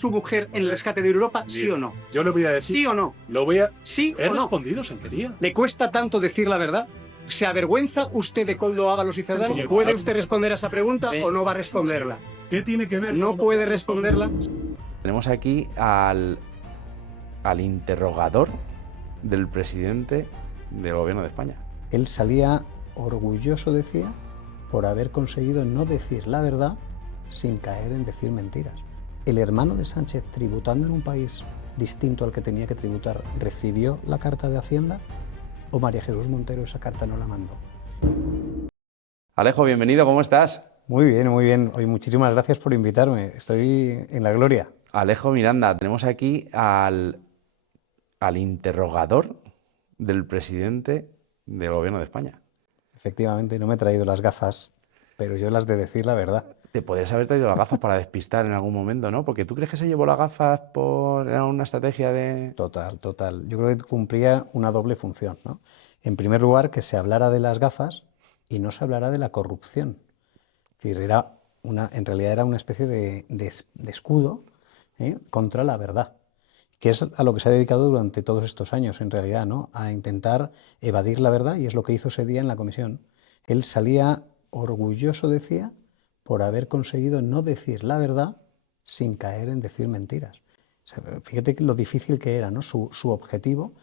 su mujer en el rescate de Europa, sí o no? Yo le voy a decir. ¿Sí o no? Lo voy a. ¿Sí He o no? respondido, señoría. ¿Le cuesta tanto decir la verdad? ¿Se avergüenza usted de cuando Ábalos y Cerdán? ¿Puede usted responder a esa pregunta o no va a responderla? ¿Qué tiene que ver? ¿No puede responderla? Tenemos aquí al interrogador del presidente del gobierno de España. Él salía orgulloso, decía, por haber conseguido no decir la verdad sin caer en decir mentiras. El hermano de Sánchez, tributando en un país distinto al que tenía que tributar, ¿recibió la carta de Hacienda o María Jesús Montero esa carta no la mandó? Alejo, bienvenido, ¿cómo estás? Muy bien, muy bien. Hoy muchísimas gracias por invitarme. Estoy en la gloria. Alejo Miranda, tenemos aquí al interrogador del presidente del gobierno de España. Efectivamente, no me he traído las gafas, pero yo las de decir la verdad. Te podrías haber traído las gafas para despistar en algún momento, ¿no? Porque tú crees que se llevó las gafas por una estrategia de... Total, total. Yo creo que cumplía una doble función, ¿no? En primer lugar, que se hablara de las gafas y no se hablara de la corrupción. Es decir, en realidad era una especie de escudo contra la verdad, que es a lo que se ha dedicado durante todos estos años, en realidad, ¿no? A intentar evadir la verdad, y es lo que hizo ese día en la comisión. Él salía orgulloso, decía, por haber conseguido no decir la verdad sin caer en decir mentiras. O sea, fíjate lo difícil que era, ¿no? Su objetivo,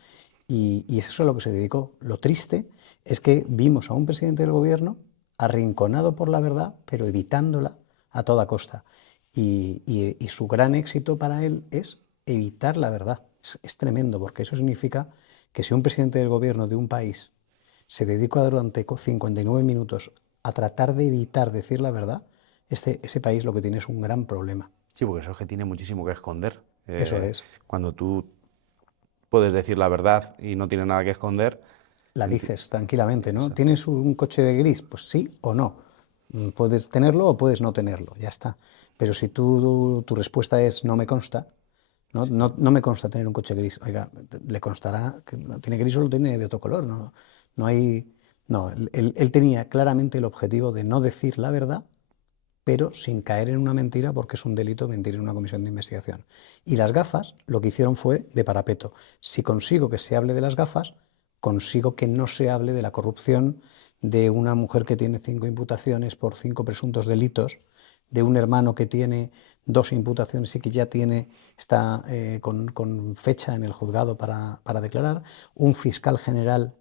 y es eso a lo que se dedicó. Lo triste es que vimos a un presidente del gobierno arrinconado por la verdad, pero evitándola a toda costa. Y su gran éxito para él es evitar la verdad. Es tremendo, porque eso significa que si un presidente del gobierno de un país se dedica durante 59 minutos a tratar de evitar decir la verdad, ese país lo que tiene es un gran problema. Sí, porque eso es que tiene muchísimo que esconder. Eso es. Cuando tú puedes decir la verdad y no tienes nada que esconder... La dices tranquilamente, ¿no? Eso. ¿Tienes un coche de gris? Pues sí o no. Puedes tenerlo o puedes no tenerlo, ya está. Pero si tu respuesta es no me consta, no me consta tener un coche gris. Oiga, le constará que no tiene gris o lo tiene de otro color. No, él tenía claramente el objetivo de no decir la verdad, pero sin caer en una mentira, porque es un delito mentir en una comisión de investigación. Y las gafas lo que hicieron fue de parapeto. Si consigo que se hable de las gafas, consigo que no se hable de la corrupción de una mujer que tiene 5 imputaciones por 5 presuntos delitos, de un hermano que tiene 2 imputaciones y que ya está con fecha en el juzgado para declarar, un fiscal general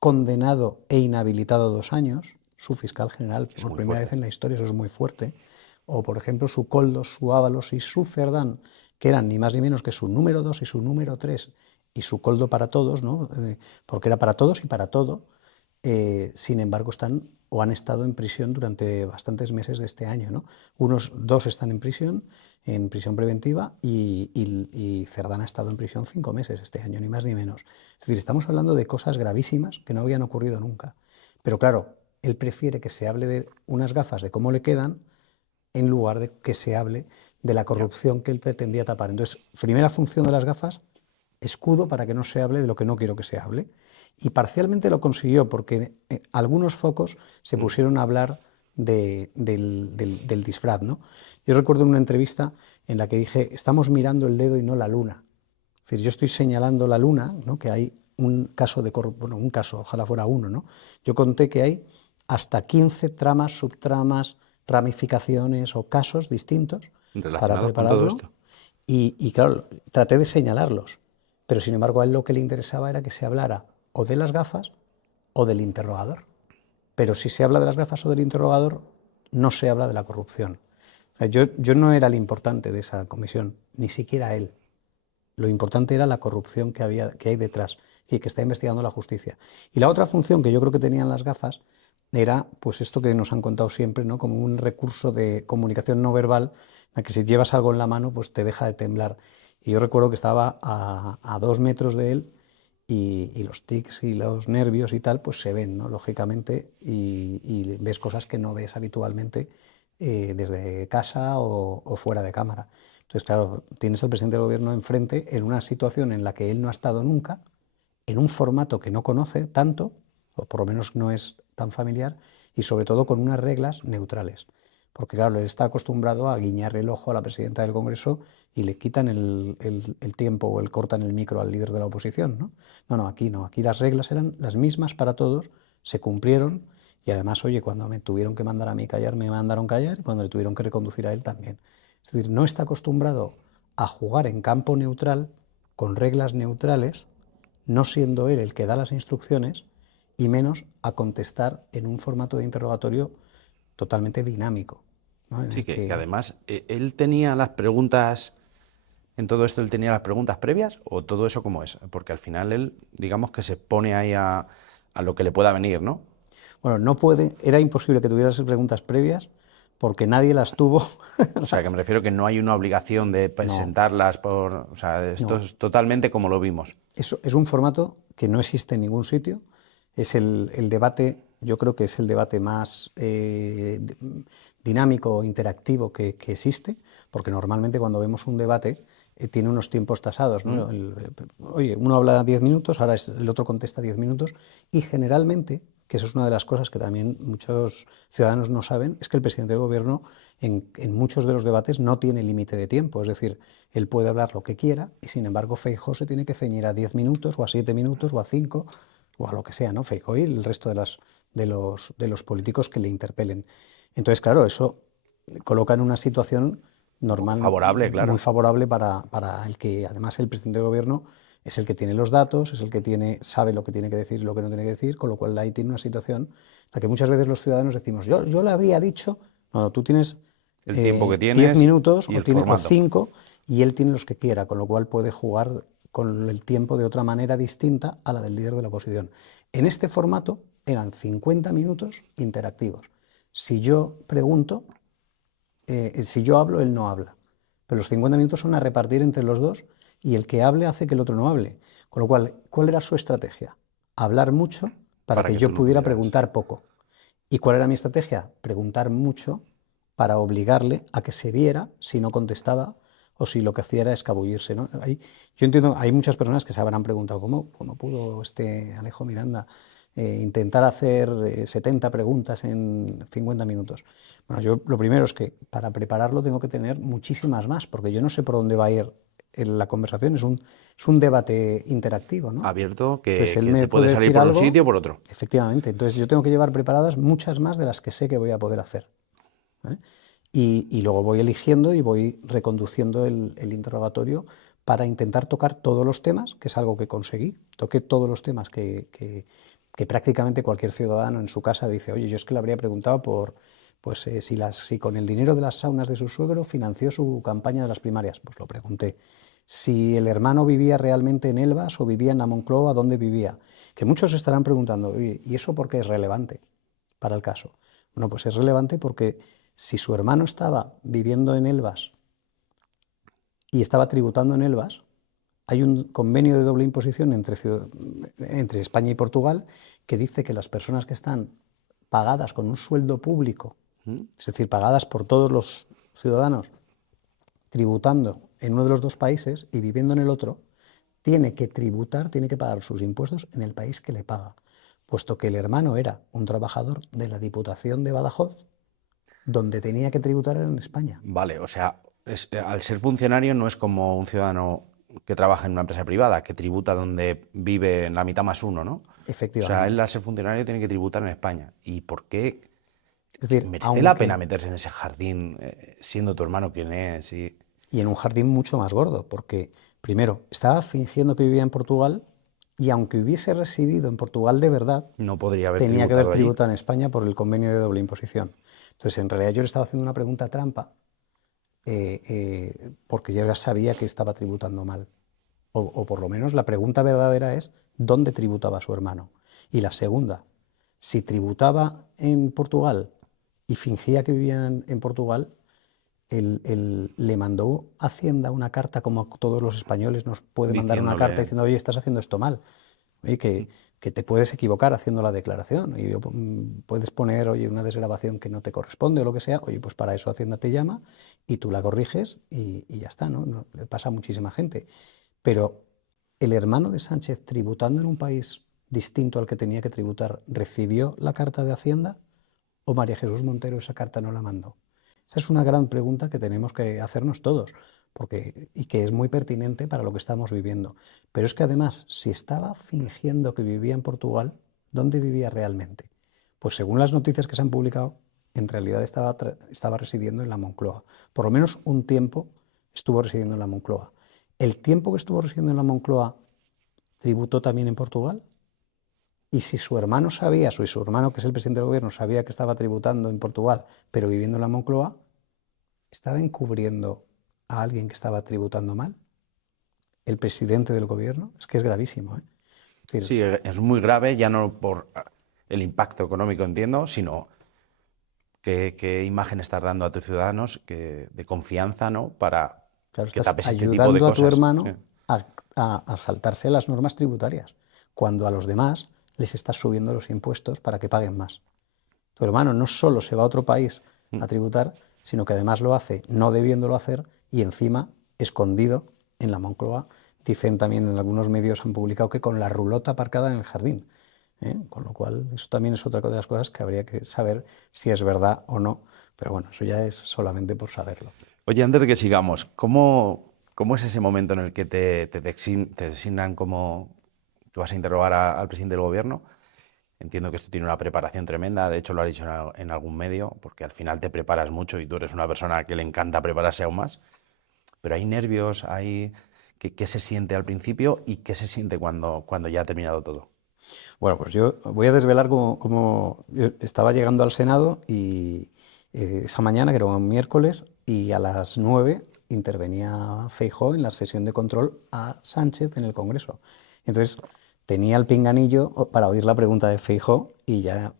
condenado e inhabilitado 2 años, su fiscal general por primera vez en la historia, eso es muy fuerte, o por ejemplo su Koldos, su Ábalos y su Cerdán, que eran ni más ni menos que su número 2 y su número 3, y su Koldo para todos, ¿no? Porque era para todos y para todo. Sin embargo, están o han estado en prisión durante bastantes meses de este año, ¿no? 2 están en prisión preventiva, y Cerdán ha estado en prisión 5 meses este año, ni más ni menos. Es decir, estamos hablando de cosas gravísimas que no habían ocurrido nunca. Pero claro, él prefiere que se hable de unas gafas, de cómo le quedan, en lugar de que se hable de la corrupción que él pretendía tapar. Entonces, primera función de las gafas, escudo para que no se hable de lo que no quiero que se hable. Y parcialmente lo consiguió, porque algunos focos se pusieron a hablar del disfraz, ¿no? Yo recuerdo una entrevista en la que dije, estamos mirando el dedo y no la luna. Es decir, yo estoy señalando la luna, ¿no? Que hay un caso de corrupción, bueno, un caso, ojalá fuera uno, ¿no? Yo conté que hay hasta 15 tramas, subtramas, ramificaciones o casos distintos para prepararlo. Con todo esto. Y claro, traté de señalarlos. Pero sin embargo a él lo que le interesaba era que se hablara o de las gafas o del interrogador. Pero si se habla de las gafas o del interrogador, no se habla de la corrupción. O sea, yo no era el importante de esa comisión, ni siquiera él. Lo importante era la corrupción que hay detrás y que está investigando la justicia. Y la otra función que yo creo que tenían las gafas era pues esto que nos han contado siempre, ¿no? Como un recurso de comunicación no verbal, en la que si llevas algo en la mano pues te deja de temblar. Y yo recuerdo que estaba a 2 metros de él, y los tics y los nervios y tal pues se ven, ¿no? Lógicamente, y ves cosas que no ves habitualmente desde casa o fuera de cámara. Entonces, claro, tienes al presidente del gobierno enfrente en una situación en la que él no ha estado nunca, en un formato que no conoce tanto, o por lo menos no es tan familiar, y sobre todo con unas reglas neutrales. porque claro, él está acostumbrado a guiñar el ojo a la presidenta del Congreso y le quitan el tiempo o el cortan el micro al líder de la oposición, ¿no? No, aquí las reglas eran las mismas para todos, se cumplieron y además, oye, cuando me tuvieron que mandar a mí callar, me mandaron callar y cuando le tuvieron que reconducir a él también. Es decir, no está acostumbrado a jugar en campo neutral, con reglas neutrales, no siendo él el que da las instrucciones y menos a contestar en un formato de interrogatorio totalmente dinámico, ¿no? Sí, que además él tenía las preguntas, en todo esto él tenía las preguntas previas o todo eso cómo es, porque al final él, digamos que se pone ahí a lo que le pueda venir, ¿no? Bueno, no puede, era imposible que tuviera esas preguntas previas porque nadie las tuvo. O sea, que me refiero que no hay una obligación de presentarlas por... O sea, esto es totalmente como lo vimos. Eso es un formato que no existe en ningún sitio. Es el debate, yo creo que es el debate más dinámico, interactivo que existe, porque normalmente cuando vemos un debate tiene unos tiempos tasados, ¿no? Oye, uno habla 10 minutos, ahora el otro contesta 10 minutos, y generalmente, que eso es una de las cosas que también muchos ciudadanos no saben, es que el presidente del gobierno en muchos de los debates no tiene límite de tiempo, es decir, él puede hablar lo que quiera y sin embargo Feijóo se tiene que ceñir a 10 minutos o a 7 minutos o a 5 o a lo que sea, ¿no? Feijóo y el resto de los políticos que le interpelen. Entonces, claro, eso coloca en una situación normal, favorable, claro. muy favorable para el que, además, el presidente del gobierno es el que tiene los datos, es el que sabe lo que tiene que decir y lo que no tiene que decir, con lo cual ahí tiene una situación en la que muchas veces los ciudadanos decimos, yo le había dicho, no, tú tienes el tiempo que 10 minutos o 5 y él tiene los que quiera, con lo cual puede jugar con el tiempo de otra manera distinta a la del líder de la oposición. En este formato eran 50 minutos interactivos. Si yo pregunto, si yo hablo, él no habla. Pero los 50 minutos son a repartir entre los dos y el que hable hace que el otro no hable. Con lo cual, ¿cuál era su estrategia? Hablar mucho para que yo pudiera preguntar poco. ¿Y cuál era mi estrategia? Preguntar mucho para obligarle a que se viera si no contestaba o si lo que hacía era escabullirse, ¿no? Yo entiendo, hay muchas personas que se habrán preguntado cómo pudo Alejo Miranda intentar hacer 70 preguntas en 50 minutos. Bueno, yo lo primero es que para prepararlo tengo que tener muchísimas más, porque yo no sé por dónde va a ir la conversación, es un debate interactivo, ¿no? Abierto, que, pues él que me te puede salir por un sitio o por otro. Efectivamente, entonces yo tengo que llevar preparadas muchas más de las que sé que voy a poder hacer, ¿vale? Y luego voy eligiendo y voy reconduciendo el interrogatorio para intentar tocar todos los temas, que es algo que conseguí. Toqué todos los temas que prácticamente cualquier ciudadano en su casa dice, oye, yo es que le habría preguntado por si con el dinero de las saunas de su suegro financió su campaña de las primarias. Pues lo pregunté. Si el hermano vivía realmente en Elvas o vivía en la Moncloa, ¿dónde vivía? Que muchos estarán preguntando, oye, ¿y eso por qué es relevante para el caso? Bueno, pues es relevante porque si su hermano estaba viviendo en Elvas y estaba tributando en Elvas, hay un convenio de doble imposición entre España y Portugal que dice que las personas que están pagadas con un sueldo público, es decir, pagadas por todos los ciudadanos, tributando en uno de los dos países y viviendo en el otro, tiene que pagar sus impuestos en el país que le paga, puesto que el hermano era un trabajador de la Diputación de Badajoz, donde tenía que tributar en España. Vale, o sea, al ser funcionario no es como un ciudadano que trabaja en una empresa privada, que tributa donde vive en la mitad más uno, ¿no? Efectivamente. O sea, él al ser funcionario tiene que tributar en España. ¿Y por qué es decir, merece la pena meterse en ese jardín siendo tu hermano quien es? Y en un jardín mucho más gordo, porque primero, estaba fingiendo que vivía en Portugal y aunque hubiese residido en Portugal de verdad, no podría haber tenía que haber allí. tributado en España por el convenio de doble imposición. Entonces, en realidad yo le estaba haciendo una pregunta trampa porque yo ya sabía que estaba tributando mal. O por lo menos la pregunta verdadera es ¿dónde tributaba su hermano? Y la segunda, si tributaba en Portugal y fingía que vivía en Portugal, le mandó Hacienda una carta, como todos los españoles nos puede mandar una carta diciendo, oye, estás haciendo esto mal, oye, que te puedes equivocar haciendo la declaración y puedes poner, oye, una desgravación que no te corresponde o lo que sea, oye, pues para eso Hacienda te llama y tú la corriges y ya está, ¿no? Le pasa a muchísima gente. Pero el hermano de Sánchez, tributando en un país distinto al que tenía que tributar, ¿recibió la carta de Hacienda o María Jesús Montero esa carta no la mandó? Esa es una gran pregunta que tenemos que hacernos todos, y que es muy pertinente para lo que estamos viviendo. Pero es que además, si estaba fingiendo que vivía en Portugal, ¿dónde vivía realmente? Pues según las noticias que se han publicado, en realidad estaba residiendo en la Moncloa. Por lo menos un tiempo estuvo residiendo en la Moncloa. ¿El tiempo que estuvo residiendo en la Moncloa tributó también en Portugal? Y si su hermano sabía, si su hermano, que es el presidente del gobierno, sabía que estaba tributando en Portugal, pero viviendo en la Moncloa, ¿estaba encubriendo a alguien que estaba tributando mal? ¿El presidente del gobierno? Es que es gravísimo, ¿eh? Es decir, Sí, es muy grave, ya no por el impacto económico, entiendo, sino qué imagen estás dando a tus ciudadanos de confianza, ¿no? Para claro, que estás tapes este tipo de ayudando a tu cosas. hermano Sí. a saltarse las normas tributarias, cuando a los demás les estás subiendo los impuestos para que paguen más. Tu hermano no solo se va a otro país a tributar, sino que además lo hace no debiéndolo hacer y encima escondido en la Moncloa. Dicen también en algunos medios, han publicado que con la rulota aparcada en el jardín. Con lo cual, eso también es otra de las cosas que habría que saber si es verdad o no. Pero bueno, eso ya es solamente por saberlo. Oye, antes de que sigamos, ¿cómo es ese momento en el que te designan como que vas a interrogar al presidente del gobierno? Entiendo que esto tiene una preparación tremenda, de hecho lo has dicho en algún medio, porque al final te preparas mucho y tú eres una persona que le encanta prepararse aún más. Pero hay nervios, ¿qué se siente al principio y qué se siente cuando ya ha terminado todo? Bueno, pues yo voy a desvelar cómo yo estaba llegando al Senado y esa mañana, que era un miércoles, y a las 9 intervenía Feijóo en la sesión de control a Sánchez en el Congreso. Entonces tenía el pinganillo para oír la pregunta de Feijóo y ya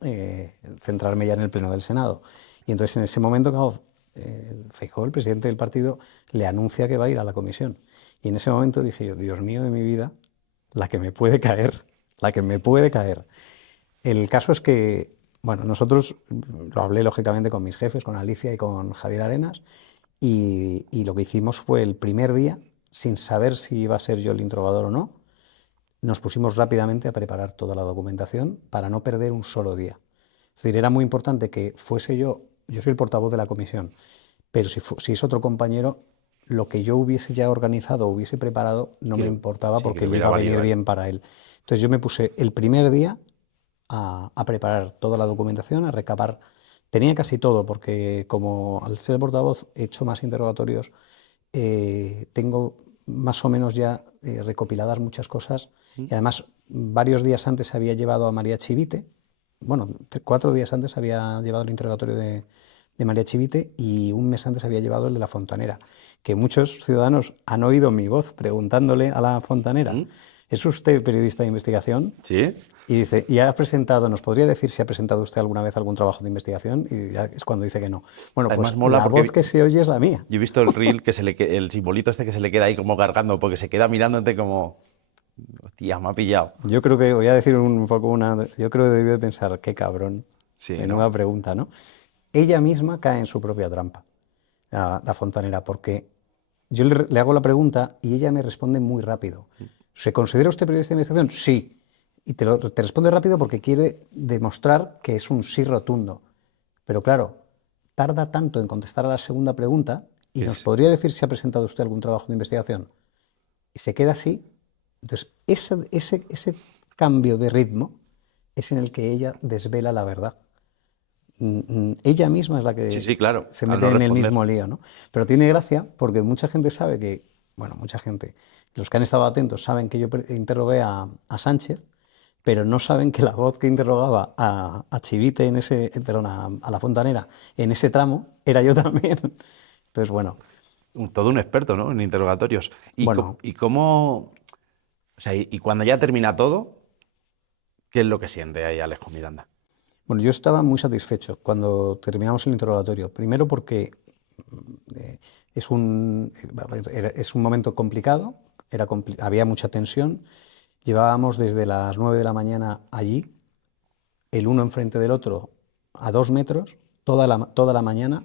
centrarme ya en el Pleno del Senado. Y entonces en ese momento, claro, Feijóo, el presidente del partido, le anuncia que va a ir a la comisión. Y en ese momento dije yo, Dios mío de mi vida, la que me puede caer. La que me puede caer. El caso es que, bueno, nosotros lo hablé lógicamente con mis jefes, con Alicia y con Javier Arenas, y lo que hicimos fue el primer día, sin saber si iba a ser yo el interrogador o no, nos pusimos rápidamente a preparar toda la documentación para no perder un solo día. Es decir, era muy importante que fuese yo soy el portavoz de la comisión, pero si es otro compañero, lo que yo hubiese ya organizado o hubiese preparado no me importaba Sí, que porque le hubiera iba a valido venir ahí. bien para él. Entonces yo me puse el primer día a preparar toda la documentación, a recabar. Tenía casi todo, porque como al ser el portavoz he hecho más interrogatorios, tengo más o menos ya recopiladas muchas cosas. Y además, varios días antes había llevado a María Chivite, bueno, 4 días antes había llevado el interrogatorio de María Chivite y un mes antes había llevado el de la Fontanera, que muchos ciudadanos han oído mi voz preguntándole a la Fontanera, ¿es usted periodista de investigación? ¿Sí? Y dice, ¿y ha presentado, nos podría decir si ha presentado usted alguna vez algún trabajo de investigación? Y ya es cuando dice que no. Bueno, Además pues mola la porque voz que se oye es la mía. yo he visto el reel el simbolito este que se le queda ahí como cargando, porque se queda mirándote como, hostia, me ha pillado. Yo creo que, voy a decir un poco yo creo que debió de pensar, qué cabrón, Sí, menuda ¿no? pregunta, ¿no? Ella misma cae en su propia trampa, la Fontanera, porque yo le hago la pregunta y ella me responde muy rápido. ¿Se considera usted periodista de investigación? Sí. Y te responde rápido porque quiere demostrar que es un sí rotundo. Pero claro, tarda tanto en contestar a la segunda pregunta y nos podría decir si ha presentado usted algún trabajo de investigación. Y se queda así. Entonces, ese cambio de ritmo es en el que ella desvela la verdad. Ella misma es la Sí, que sí, claro, se al mete no en el responder. mismo lío, ¿no? Pero tiene gracia porque mucha gente sabe que, bueno, mucha gente, los que han estado atentos saben que yo interrogué a Sánchez, pero no saben que la voz que interrogaba a Chivite en ese, perdón, a la Fontanera en ese tramo era yo también. Entonces, bueno, Todo un experto, ¿no? En interrogatorios. bueno, ¿Y cómo, o sea, y cuando ya termina todo, qué es lo que siente ahí Alejo Miranda? bueno, yo estaba muy satisfecho cuando terminamos el interrogatorio. Primero porque es es un momento complicado, había mucha tensión. Llevábamos desde las 9 de la mañana allí, el uno enfrente del otro, a 2 metros, toda la mañana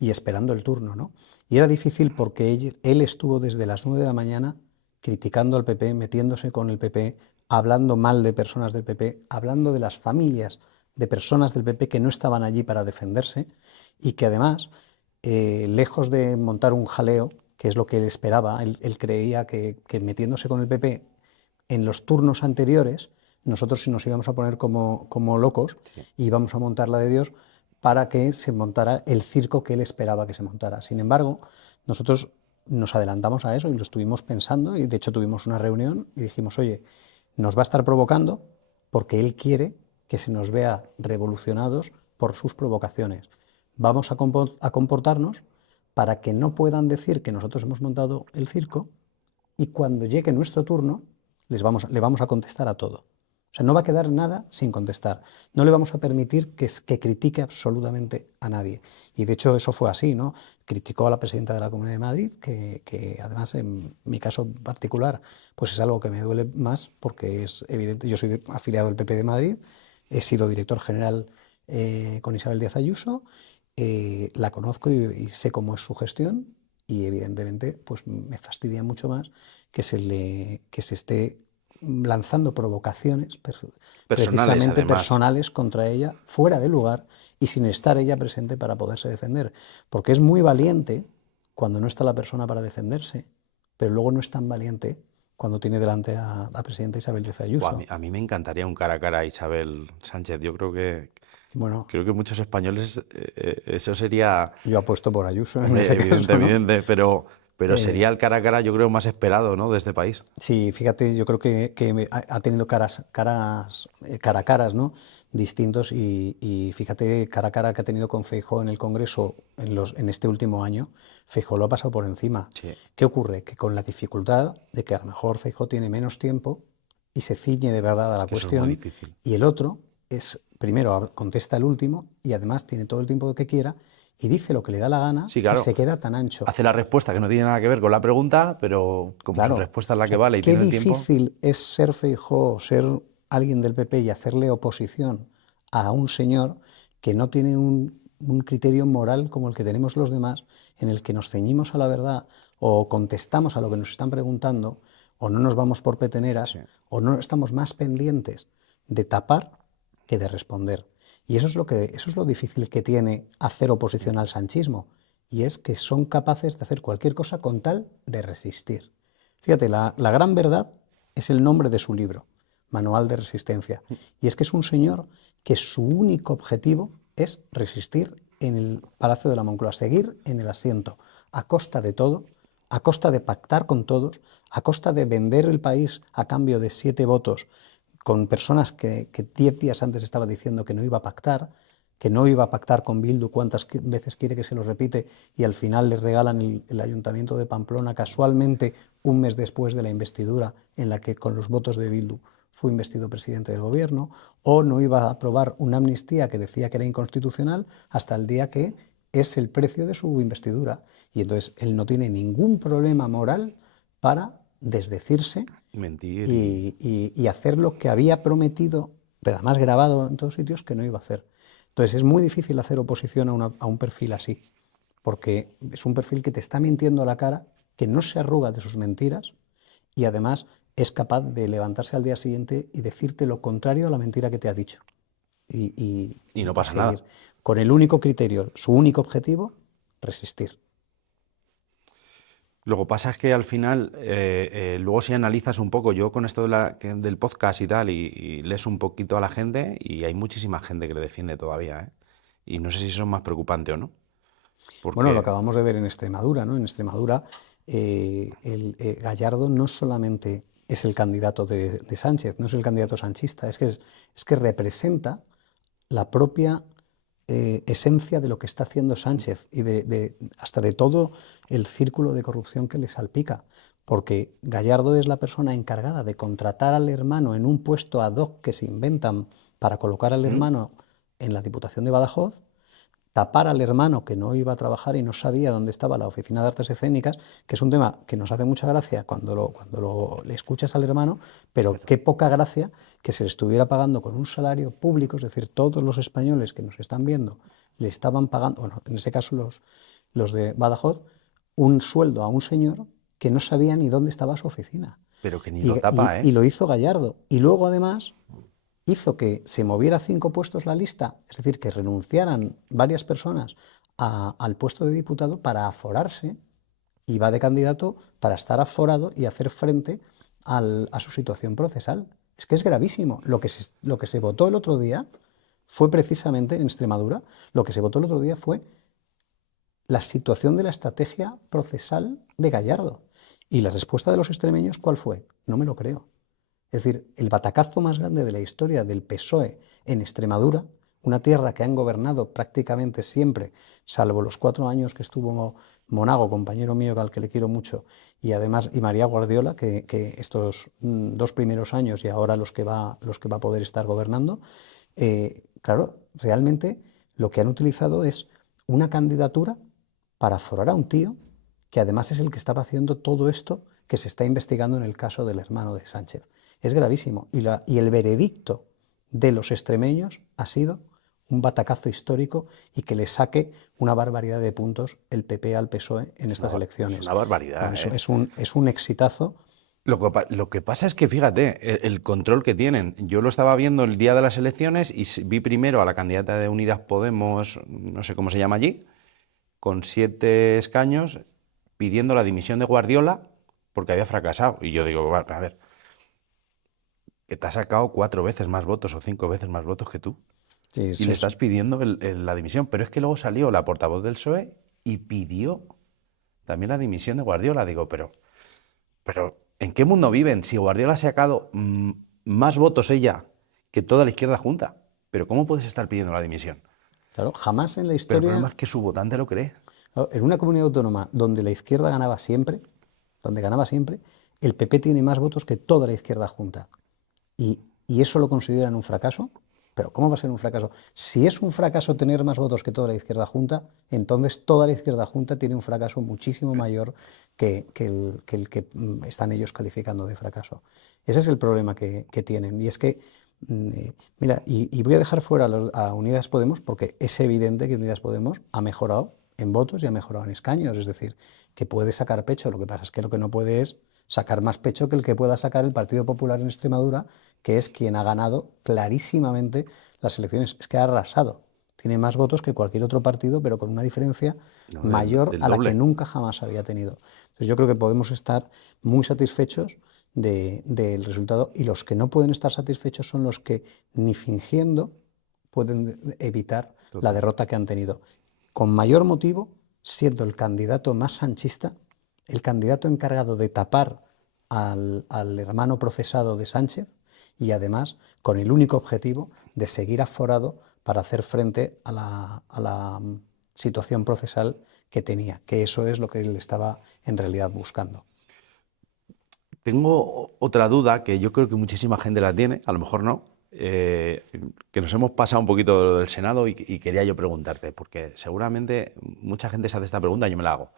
y esperando el turno, ¿no? Y era difícil porque él estuvo desde las 9 de la mañana criticando al PP, metiéndose con el PP, hablando mal de personas del PP, hablando de las familias de personas del PP que no estaban allí para defenderse y que además lejos de montar un jaleo, que es lo que él esperaba, él creía que metiéndose con el PP en los turnos anteriores, nosotros nos íbamos a poner como locos y íbamos a montar la de Dios para que se montara el circo que él esperaba que se montara. Sin embargo, nosotros nos adelantamos a eso y lo estuvimos pensando, y de hecho tuvimos una reunión y dijimos, oye, nos va a estar provocando porque él quiere que se nos vea revolucionados por sus provocaciones. Vamos a comportarnos para que no puedan decir que nosotros hemos montado el circo, y cuando llegue nuestro turno le vamos a contestar a todo. O sea, no va a quedar nada sin contestar. No le vamos a permitir que critique absolutamente a nadie. Y de hecho eso fue así, ¿no? Criticó a la presidenta de la Comunidad de Madrid, que además en mi caso particular pues es algo que me duele más porque es evidente. Yo soy afiliado del PP de Madrid, he sido director general con Isabel Díaz Ayuso, la conozco y sé cómo es su gestión, y evidentemente pues me fastidia mucho más que se esté lanzando provocaciones precisamente además. personales contra ella, fuera de lugar y sin estar ella presente para poderse defender. Porque es muy valiente cuando no está la persona para defenderse, pero luego no es tan valiente cuando tiene delante a la presidenta Isabel Díaz Ayuso. A mí me encantaría un cara a cara a Isabel Sánchez. Yo creo que muchos españoles eso sería... Yo apuesto por Ayuso en Hombre, ese caso, ¿no? evidente, pero sería el cara a cara, yo creo, más esperado, ¿no?, de este país. Sí, fíjate, yo creo que ha tenido cara a caras, ¿no?, distintos, y fíjate, cara a cara que ha tenido con Feijóo en el Congreso en este último año, Feijóo lo ha pasado por encima. Sí. ¿Qué ocurre? Que con la dificultad de que a lo mejor Feijóo tiene menos tiempo y se ciñe de verdad a la cuestión, eso es muy difícil. Y el otro primero contesta el último y además tiene todo el tiempo que quiera y dice lo que le da la gana, Sí, claro. Y se queda tan ancho. Hace la respuesta que no tiene nada que ver con la pregunta, pero como Claro. la respuesta es la que vale y tiene el tiempo... Qué difícil es ser Feijóo, ser alguien del PP y hacerle oposición a un señor que no tiene un criterio moral como el que tenemos los demás, en el que nos ceñimos a la verdad o contestamos a lo que nos están preguntando, o no nos vamos por peteneras, Sí. o no estamos más pendientes de tapar que de responder. Y eso es lo difícil que tiene hacer oposición al sanchismo, y es que son capaces de hacer cualquier cosa con tal de resistir. Fíjate, la gran verdad es el nombre de su libro, Manual de Resistencia, y es que es un señor que su único objetivo es resistir en el Palacio de la Moncloa, seguir en el asiento, a costa de todo, a costa de pactar con todos, a costa de vender el país a cambio de 7 votos, con personas que 10 días antes estaba diciendo que no iba a pactar con Bildu, cuántas veces quiere que se lo repite, y al final le regalan el Ayuntamiento de Pamplona casualmente un mes después de la investidura en la que con los votos de Bildu fue investido presidente del gobierno, o no iba a aprobar una amnistía que decía que era inconstitucional hasta el día que es el precio de su investidura. Y entonces él no tiene ningún problema moral para desdecirse, mentir y hacer lo que había prometido, pero además grabado en todos sitios, que no iba a hacer. Entonces es muy difícil hacer oposición a un perfil así, porque es un perfil que te está mintiendo a la cara, que no se arruga de sus mentiras y además es capaz de levantarse al día siguiente y decirte lo contrario a la mentira que te ha dicho. Y no pasa nada. Con el único criterio, su único objetivo, resistir. Luego pasa es que al final, luego si analizas un poco, yo con esto del podcast y tal, y lees un poquito a la gente, y hay muchísima gente que le defiende todavía, ¿eh? Y no sé si eso es más preocupante o no. Porque... Bueno, lo acabamos de ver en Extremadura, ¿no? En Extremadura, Gallardo no solamente es el candidato de Sánchez, no es el candidato sanchista, es que representa la propia esencia de lo que está haciendo Sánchez y hasta de todo el círculo de corrupción que le salpica, porque Gallardo es la persona encargada de contratar al hermano en un puesto ad hoc que se inventan para colocar al hermano en la Diputación de Badajoz, tapar al hermano que no iba a trabajar y no sabía dónde estaba la oficina de artes escénicas, que es un tema que nos hace mucha gracia cuando le escuchas al hermano, pero qué poca gracia que se le estuviera pagando con un salario público, es decir, todos los españoles que nos están viendo le estaban pagando, bueno, en ese caso los de Badajoz, un sueldo a un señor que no sabía ni dónde estaba su oficina. Pero que ni lo tapa, ¿eh? Y lo hizo Gallardo. Y luego, además, hizo que se moviera 5 puestos la lista, es decir, que renunciaran varias personas al puesto de diputado para aforarse, y va de candidato para estar aforado y hacer frente a su situación procesal. Es que es gravísimo. Lo que se votó el otro día fue precisamente en Extremadura, lo que se votó el otro día fue la situación de la estrategia procesal de Gallardo. Y la respuesta de los extremeños, ¿cuál fue? No me lo creo. Es decir, el batacazo más grande de la historia del PSOE en Extremadura, una tierra que han gobernado prácticamente siempre, salvo los 4 años que estuvo Monago, compañero mío al que le quiero mucho, y además y María Guardiola, que estos 2 primeros años y ahora los que va a poder estar gobernando, claro, realmente lo que han utilizado es una candidatura para aforar a un tío que además es el que estaba haciendo todo esto que se está investigando en el caso del hermano de Sánchez. Es gravísimo. Y el veredicto de los extremeños ha sido un batacazo histórico y que le saque una barbaridad de puntos el PP al PSOE en estas elecciones. Es una barbaridad. Eso es un exitazo. Lo que pasa es que, fíjate, el control que tienen. Yo lo estaba viendo el día de las elecciones y vi primero a la candidata de Unidas Podemos, no sé cómo se llama allí, con 7 escaños, pidiendo la dimisión de Guardiola porque había fracasado. Y yo digo, a ver, que te ha sacado 4 veces más votos o 5 veces más votos que tú. Sí, Y le estás pidiendo la dimisión. Pero es que luego salió la portavoz del PSOE y pidió también la dimisión de Guardiola. Digo, pero ¿en qué mundo viven? Si Guardiola ha sacado más votos ella que toda la izquierda junta. ¿Pero cómo puedes estar pidiendo la dimisión? Claro, jamás en la Pero el historia, problema es que su votante lo cree. en una comunidad autónoma donde la izquierda ganaba siempre, el PP tiene más votos que toda la izquierda junta. Y eso lo consideran un fracaso. Pero ¿cómo va a ser un fracaso? Si es un fracaso tener más votos que toda la izquierda junta, entonces toda la izquierda junta tiene un fracaso muchísimo mayor que el que están ellos calificando de fracaso. Ese es el problema que tienen. Y es que, mira, y voy a dejar fuera a Unidas Podemos porque es evidente que Unidas Podemos ha mejorado en votos y ha mejorado en escaños. Es decir, que puede sacar pecho. Lo que pasa es que lo que no puede es sacar más pecho que el que pueda sacar el Partido Popular en Extremadura, que es quien ha ganado clarísimamente las elecciones. Es que ha arrasado. Tiene más votos que cualquier otro partido, pero con una diferencia mayor a la que nunca jamás había tenido. Entonces yo creo que podemos estar muy satisfechos del resultado, y los que no pueden estar satisfechos son los que ni fingiendo pueden evitar la derrota que han tenido. Con mayor motivo, siendo el candidato más sanchista, el candidato encargado de tapar al hermano procesado de Sánchez, y además con el único objetivo de seguir aforado para hacer frente a la situación procesal que tenía, que eso es lo que él estaba en realidad buscando. Tengo otra duda que yo creo que muchísima gente la tiene, a lo mejor no, que nos hemos pasado un poquito de lo del Senado y quería yo preguntarte, porque seguramente mucha gente se hace esta pregunta y yo me la hago.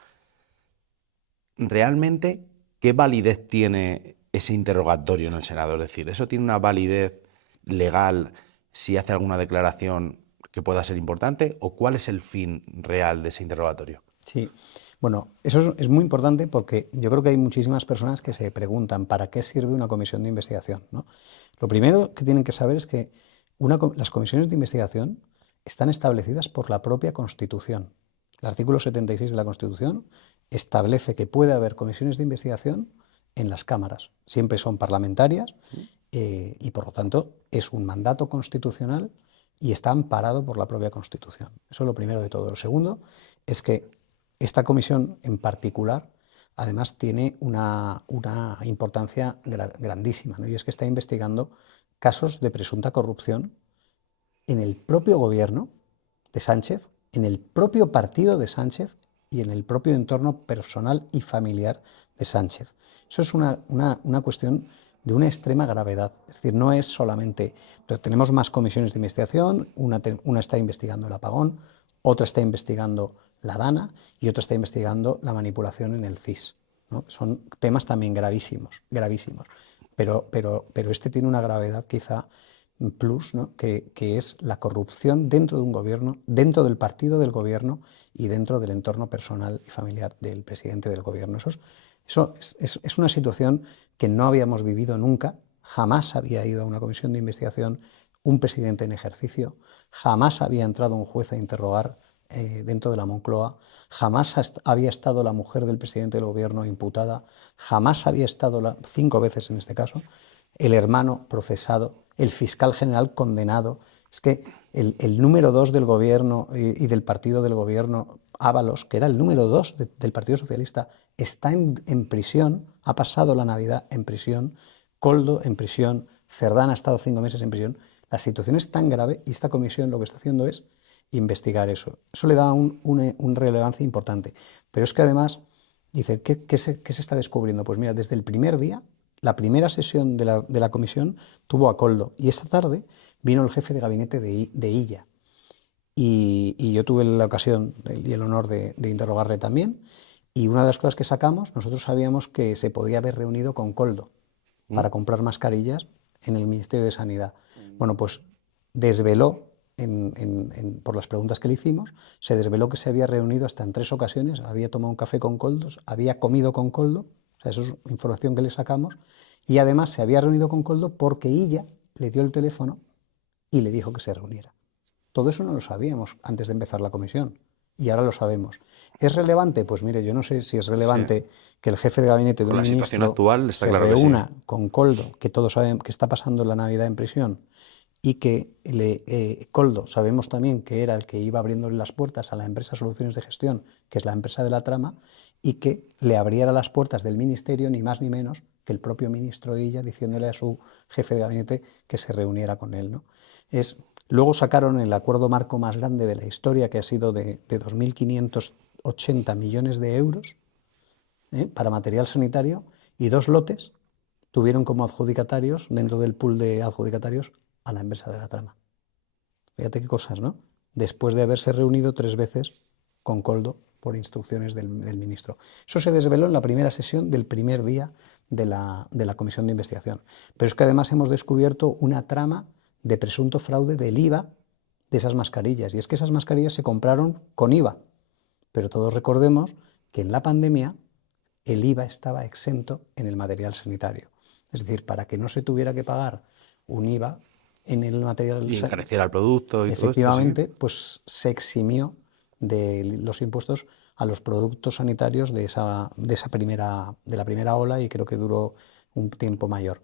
¿Realmente qué validez tiene ese interrogatorio en el Senado? Es decir, ¿eso tiene una validez legal si hace alguna declaración que pueda ser importante? ¿O cuál es el fin real de ese interrogatorio? Sí, bueno, eso es muy importante porque yo creo que hay muchísimas personas que se preguntan ¿para qué sirve una comisión de investigación?, ¿no? Lo primero que tienen que saber es que las comisiones de investigación están establecidas por la propia Constitución. El artículo 76 de la Constitución establece que puede haber comisiones de investigación en las cámaras. Siempre son parlamentarias y, por lo tanto, es un mandato constitucional y está amparado por la propia Constitución. Eso es lo primero de todo. Lo segundo es que esta comisión en particular, además, tiene una importancia grandísima, ¿no? Y es que está investigando casos de presunta corrupción en el propio gobierno de Sánchez, en el propio partido de Sánchez y en el propio entorno personal y familiar de Sánchez. Eso es una cuestión de una extrema gravedad. Es decir, no es solamente... Tenemos más comisiones de investigación, una está investigando el apagón, otra está investigando la DANA y otra está investigando la manipulación en el CIS, ¿no? Son temas también gravísimos, gravísimos. Pero este tiene una gravedad quizá plus, ¿no? que es la corrupción dentro de un gobierno, dentro del partido del gobierno y dentro del entorno personal y familiar del presidente del gobierno. Eso es una situación que no habíamos vivido nunca jamás había ido a una comisión de investigación un presidente en ejercicio, jamás había entrado un juez a interrogar dentro de la Moncloa, jamás había estado la mujer del presidente del gobierno imputada, jamás había estado, 5 veces en este caso, el hermano procesado, el fiscal general condenado. Es que el número 2 del gobierno y del partido del gobierno, Ábalos, que era el número 2 del Partido Socialista, está en prisión, ha pasado la Navidad en prisión, Koldo en prisión, Cerdán ha estado 5 meses en prisión. La situación es tan grave y esta comisión lo que está haciendo es investigar eso. Eso le da una relevancia importante. Pero es que además, dice, ¿qué se está descubriendo? Pues mira, desde el primer día, la primera sesión de la comisión tuvo a Koldo y esta tarde vino el jefe de gabinete de Illa. Y yo tuve la ocasión y el honor de interrogarle también. Y una de las cosas que sacamos, nosotros sabíamos que se podía haber reunido con Koldo para comprar mascarillas en el Ministerio de Sanidad. Bueno, pues desveló, por las preguntas que le hicimos, se desveló que se había reunido hasta en 3 ocasiones, había tomado un café con Koldo, había comido con Koldo, o sea, eso es información que le sacamos, y además se había reunido con Koldo porque ella le dio el teléfono y le dijo que se reuniera. Todo eso no lo sabíamos antes de empezar la comisión. Y ahora lo sabemos. ¿Es relevante? Pues mire, yo no sé si es relevante que el jefe de gabinete de un ministro actual, está se claro reúna con Koldo, que todos saben que está pasando la Navidad en prisión, y que Koldo sabemos también que era el que iba abriéndole las puertas a la empresa Soluciones de Gestión, que es la empresa de la trama, y que le abriera las puertas del ministerio ni más ni menos que el propio ministro Illa, diciéndole a su jefe de gabinete que se reuniera con él, ¿no? Luego sacaron el acuerdo marco más grande de la historia, que ha sido de 2.580 millones de euros para material sanitario, y 2 lotes tuvieron como adjudicatarios, dentro del pool de adjudicatarios, a la empresa de la trama. Fíjate qué cosas, ¿no? Después de haberse reunido 3 veces con Koldo por instrucciones del ministro. Eso se desveló en la primera sesión del primer día de la comisión de investigación. Pero es que además hemos descubierto una trama de presunto fraude del IVA de esas mascarillas. Y es que esas mascarillas se compraron con IVA. Pero todos recordemos que en la pandemia el IVA estaba exento en el material sanitario. Es decir, para que no se tuviera que pagar un IVA en el material sanitario, y encareciera el producto y efectivamente, todo esto, ¿sí? Pues se eximió de los impuestos a los productos sanitarios de la primera ola, y creo que duró un tiempo mayor.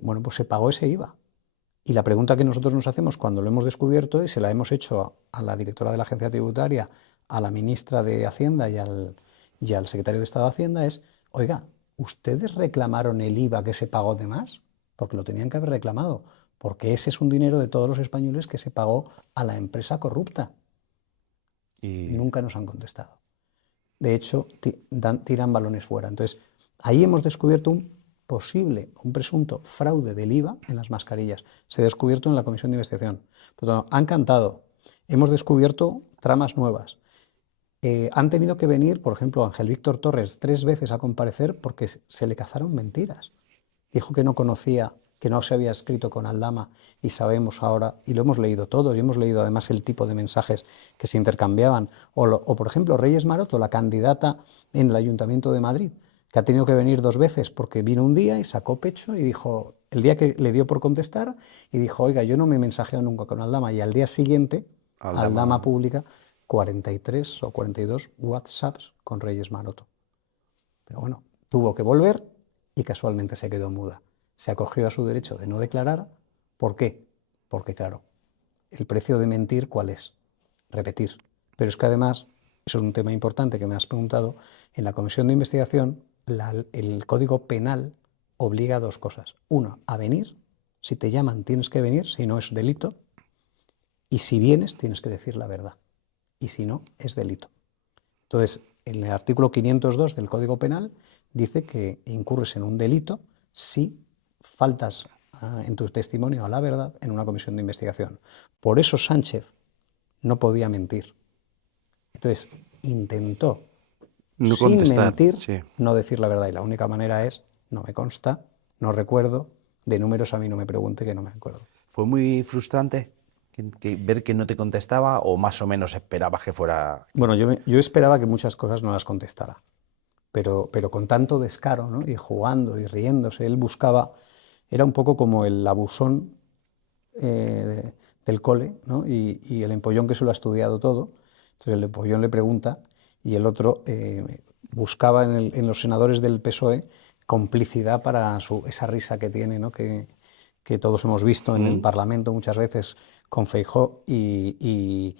Bueno, pues se pagó ese IVA. Y la pregunta que nosotros nos hacemos cuando lo hemos descubierto, y se la hemos hecho a la directora de la Agencia Tributaria, a la ministra de Hacienda y al secretario de Estado de Hacienda, es, oiga, ¿ustedes reclamaron el IVA que se pagó de más? Porque lo tenían que haber reclamado, porque ese es un dinero de todos los españoles que se pagó a la empresa corrupta. Y nunca nos han contestado. De hecho, tiran balones fuera. Entonces, ahí hemos descubierto un presunto fraude del IVA en las mascarillas. Se ha descubierto en la comisión de investigación. Por lo tanto, han cantado. Hemos descubierto tramas nuevas. Han tenido que venir, por ejemplo, Ángel Víctor Torres 3 veces a comparecer porque se le cazaron mentiras. Dijo que no conocía, que no se había escrito con Aldama, y sabemos ahora, y lo hemos leído todos, y hemos leído además el tipo de mensajes que se intercambiaban. O por ejemplo, Reyes Maroto, la candidata en el Ayuntamiento de Madrid, que ha tenido que venir 2 veces porque vino un día y sacó pecho y dijo, el día que le dio por contestar, y dijo, oiga, yo no me mensajeo nunca con Aldama, y al día siguiente, Aldama publica 43 o 42 WhatsApps con Reyes Maroto. Pero bueno, tuvo que volver y casualmente se quedó muda. Se acogió a su derecho de no declarar. ¿Por qué? Porque, claro, el precio de mentir, ¿cuál es? Repetir. Pero es que además, eso es un tema importante que me has preguntado, en la comisión de investigación el Código Penal obliga a 2 cosas. 1, a venir. Si te llaman tienes que venir, si no es delito. Y si vienes tienes que decir la verdad. Y si no, es delito. Entonces, en el artículo 502 del Código Penal dice que incurres en un delito si faltas en tu testimonio a la verdad en una comisión de investigación. Por eso Sánchez no podía mentir. Entonces, intentó, No sin contestar, mentir, sí. no decir la verdad. Y la única manera es, no me consta, no recuerdo, de números a mí no me pregunte, que no me acuerdo. ¿Fue muy frustrante ver que no te contestaba, o más o menos esperabas que fuera? Bueno, yo esperaba que muchas cosas no las contestara, pero con tanto descaro, ¿no? Y jugando y riéndose, él buscaba era un poco como el abusón del cole, ¿no? Y el empollón que se lo ha estudiado todo. Entonces el empollón le pregunta y el otro buscaba en los senadores del PSOE complicidad para esa risa que tiene, ¿no? Que todos hemos visto en el Parlamento muchas veces con Feijóo y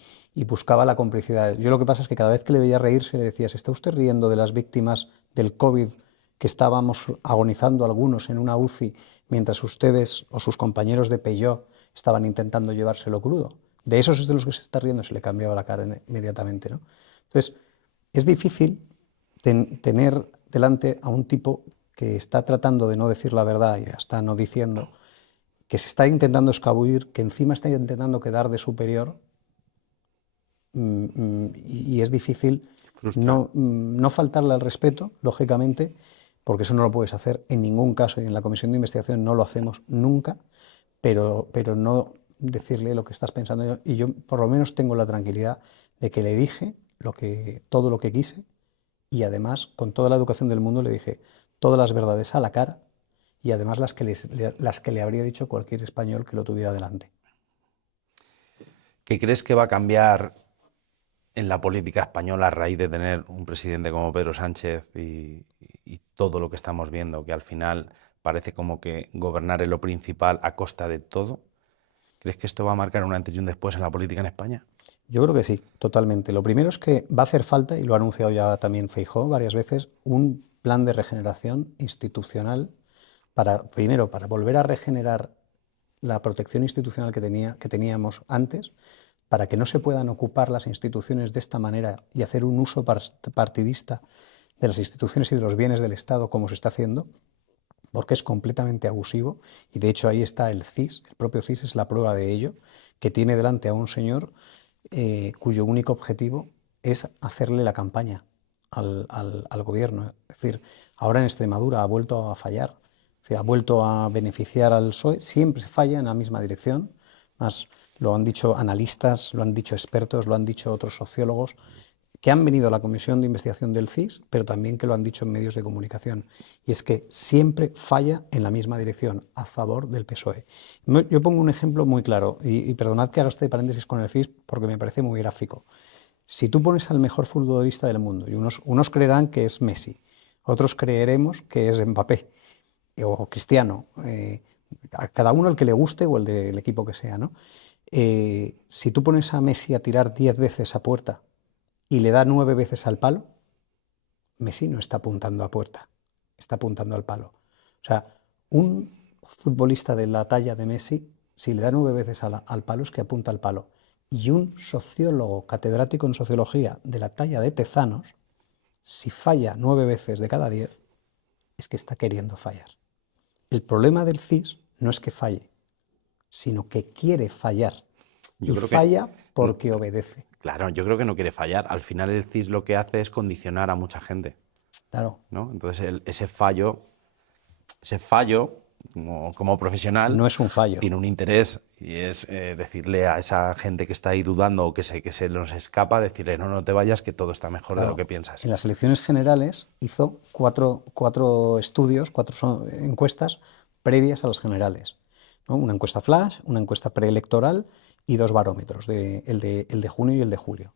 buscaba la complicidad. Yo lo que pasa es que cada vez que le veía reírse le decía, ¿se está usted riendo de las víctimas del COVID que estábamos agonizando algunos en una UCI mientras ustedes o sus compañeros de Peijó estaban intentando llevárselo crudo? De esos es de los que se está riendo, se le cambiaba la cara inmediatamente, ¿no? Entonces, es difícil tener delante a un tipo que está tratando de no decir la verdad y está no diciendo, que se está intentando escabullir, que encima está intentando quedar de superior, y es difícil no faltarle al respeto, lógicamente, porque eso no lo puedes hacer en ningún caso y en la comisión de investigación no lo hacemos nunca, pero no decirle lo que estás pensando. Y yo por lo menos tengo la tranquilidad de que le dije todo lo que quise y además con toda la educación del mundo le dije todas las verdades a la cara y además las que le habría dicho cualquier español que lo tuviera delante. ¿Qué crees que va a cambiar en la política española a raíz de tener un presidente como Pedro Sánchez y todo lo que estamos viendo, que al final parece como que gobernar es lo principal a costa de todo? ¿Crees que esto va a marcar un antes y un después en la política en España? Yo creo que sí, totalmente. Lo primero es que va a hacer falta, y lo ha anunciado ya también Feijóo varias veces, un plan de regeneración institucional primero, para volver a regenerar la protección institucional que teníamos antes, para que no se puedan ocupar las instituciones de esta manera y hacer un uso partidista de las instituciones y de los bienes del Estado como se está haciendo, porque es completamente abusivo, y de hecho ahí está el CIS, el propio CIS es la prueba de ello, que tiene delante a un señor cuyo único objetivo es hacerle la campaña al gobierno. Es decir, ahora en Extremadura ha vuelto a fallar, ha vuelto a beneficiar al PSOE, siempre se falla en la misma dirección, más lo han dicho analistas, lo han dicho expertos, lo han dicho otros sociólogos, que han venido a la comisión de investigación del CIS, pero también que lo han dicho en medios de comunicación, y es que siempre falla en la misma dirección, a favor del PSOE. Yo pongo un ejemplo muy claro, y perdonad que haga este paréntesis con el CIS porque me parece muy gráfico. Si tú pones al mejor futbolista del mundo, y unos creerán que es Messi, otros creeremos que es Mbappé, o Cristiano, a cada uno el que le guste o el del equipo que sea, ¿no? Si tú pones a Messi a tirar 10 veces a puerta y le da 9 veces al palo, Messi no está apuntando a puerta, está apuntando al palo. O sea, un futbolista de la talla de Messi, si le da 9 veces al palo, es que apunta al palo. Y un sociólogo catedrático en sociología de la talla de Tezanos, si falla 9 veces de cada 10, es que está queriendo fallar. El problema del CIS no es que falle, sino que quiere fallar. Y falla porque obedece. Claro, yo creo que no quiere fallar. Al final el CIS lo que hace es condicionar a mucha gente. Claro. ¿No? Entonces ese fallo como profesional no es un fallo. Tiene un interés y es decirle a esa gente que está ahí dudando o que se nos escapa, decirle no te vayas, que todo está mejor de lo que piensas. En las elecciones generales hizo cuatro estudios, 4 encuestas previas a las generales, ¿no? Una encuesta flash, una encuesta preelectoral y 2 barómetros, el de junio y el de julio.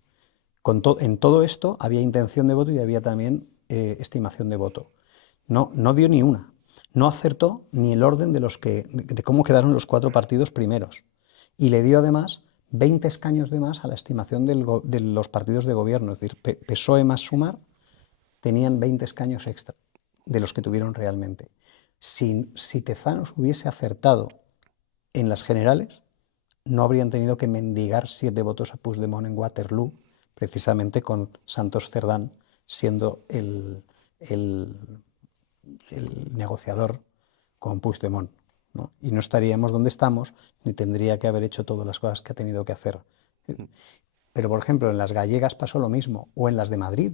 En todo esto había intención de voto y había también estimación de voto. No dio ni una. No acertó ni el orden de cómo quedaron los 4 partidos primeros. Y le dio además 20 escaños de más a la estimación de los partidos de gobierno. Es decir, PSOE más Sumar tenían 20 escaños extra de los que tuvieron realmente. Si Tezanos hubiese acertado en las generales, no habrían tenido que mendigar 7 votos a Puigdemont en Waterloo, precisamente con Santos Cerdán siendo el negociador con Puigdemont, ¿no? Y no estaríamos donde estamos, ni tendría que haber hecho todas las cosas que ha tenido que hacer. Pero, por ejemplo, en las gallegas pasó lo mismo, o en las de Madrid.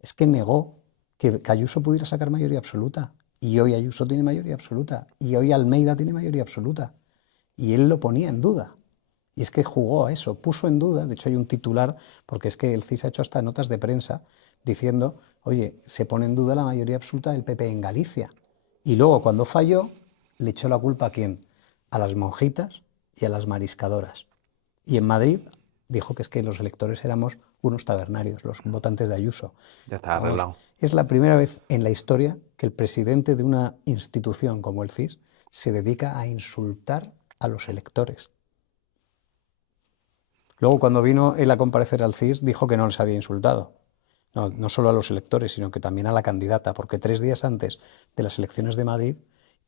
Es que negó que Ayuso pudiera sacar mayoría absoluta, y hoy Ayuso tiene mayoría absoluta, y hoy Almeida tiene mayoría absoluta, y él lo ponía en duda. Y es que jugó a eso, puso en duda, de hecho hay un titular, porque es que el CIS ha hecho hasta notas de prensa diciendo, oye, se pone en duda la mayoría absoluta del PP en Galicia. Y luego cuando falló, le echó la culpa ¿a quién? A las monjitas y a las mariscadoras. Y en Madrid dijo que es que los electores éramos unos tabernarios, los votantes de Ayuso. Ya está Vamos, arreglado. es la primera vez en la historia que el presidente de una institución como el CIS se dedica a insultar a los electores. Luego, cuando vino él a comparecer al CIS, dijo que no les había insultado. No, no solo a los electores, sino que también a la candidata, porque 3 días antes de las elecciones de Madrid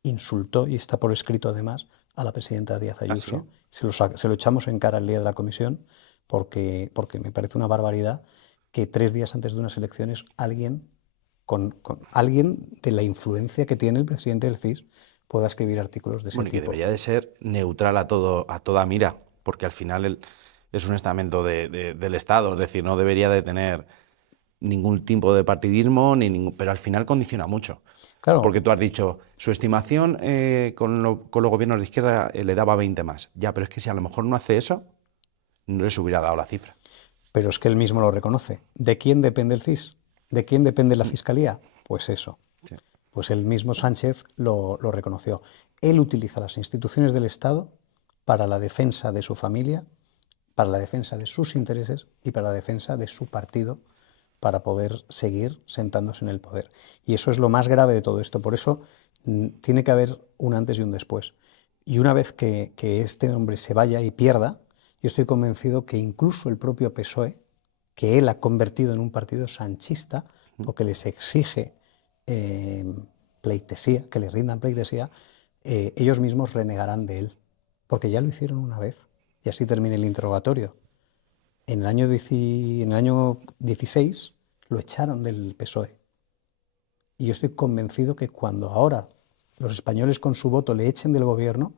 insultó, y está por escrito además, a la presidenta Díaz Ayuso. ¿sí? Se lo echamos en cara el día de la comisión, porque me parece una barbaridad que 3 días antes de unas elecciones alguien alguien de la influencia que tiene el presidente del CIS pueda escribir artículos de ese Bueno, y que tipo. debería de ser neutral a toda mira, porque al final es un estamento del Estado, es decir, no debería de tener ningún tipo de partidismo, pero al final condiciona mucho. Claro, Porque tú has dicho, su estimación con los gobiernos de izquierda le daba 20 más. Ya, pero es que si a lo mejor no hace eso, no les hubiera dado la cifra. pero es que él mismo lo reconoce. ¿De quién depende el CIS? ¿De quién depende la Fiscalía? Pues eso. Sí. Pues el mismo Sánchez lo reconoció. Él utiliza las instituciones del Estado para la defensa de su familia, para la defensa de sus intereses y para la defensa de su partido, para poder seguir sentándose en el poder. Y eso es lo más grave de todo esto. Por eso tiene que haber un antes y un después. Y una vez que este hombre se vaya y pierda, yo estoy convencido que incluso el propio PSOE, que él ha convertido en un partido sanchista, porque les exige pleitesía, que les rindan pleitesía, ellos mismos renegarán de él, porque ya lo hicieron una vez. Y así termina el interrogatorio. En el año 16 lo echaron del PSOE. Y yo estoy convencido que cuando ahora los españoles con su voto le echen del gobierno,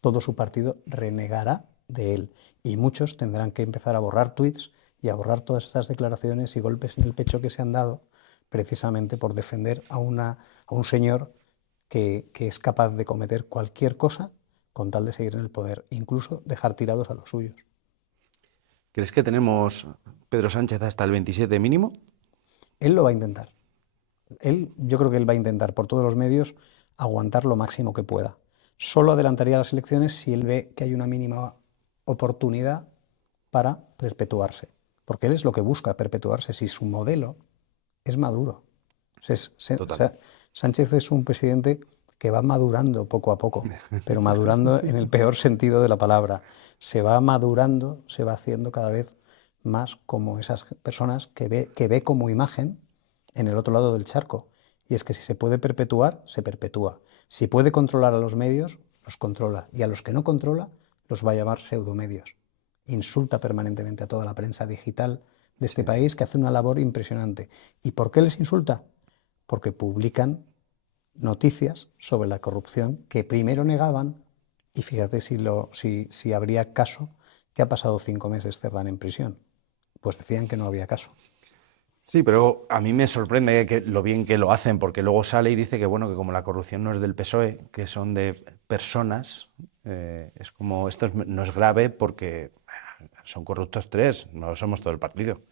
todo su partido renegará de él. Y muchos tendrán que empezar a borrar tuits y a borrar todas estas declaraciones y golpes en el pecho que se han dado precisamente por defender a un señor que es capaz de cometer cualquier cosa con tal de seguir en el poder, incluso dejar tirados a los suyos. ¿Crees que tenemos Pedro Sánchez hasta el 27 mínimo? Él lo va a intentar. Yo creo que él va a intentar por todos los medios aguantar lo máximo que pueda. Solo adelantaría las elecciones si él ve que hay una mínima oportunidad para perpetuarse. Porque él es lo que busca, perpetuarse, si su modelo es Maduro. Sánchez es un presidente que va madurando poco a poco, pero madurando en el peor sentido de la palabra. Se va madurando, se va haciendo cada vez más como esas personas que ve como imagen en el otro lado del charco. Y es que si se puede perpetuar, se perpetúa. Si puede controlar a los medios, los controla. Y a los que no controla, los va a llamar pseudomedios. Insulta permanentemente a toda la prensa digital de este país, que hace una labor impresionante. ¿Y por qué les insulta? Porque publican noticias sobre la corrupción que primero negaban, y fíjate si habría caso, que ha pasado 5 meses Cerdán en prisión. Pues decían que no había caso. Sí, pero a mí me sorprende lo bien que lo hacen, porque luego sale y dice que bueno, que como la corrupción no es del PSOE, que son de personas, es como esto no es grave porque son corruptos 3, no somos todo el partido.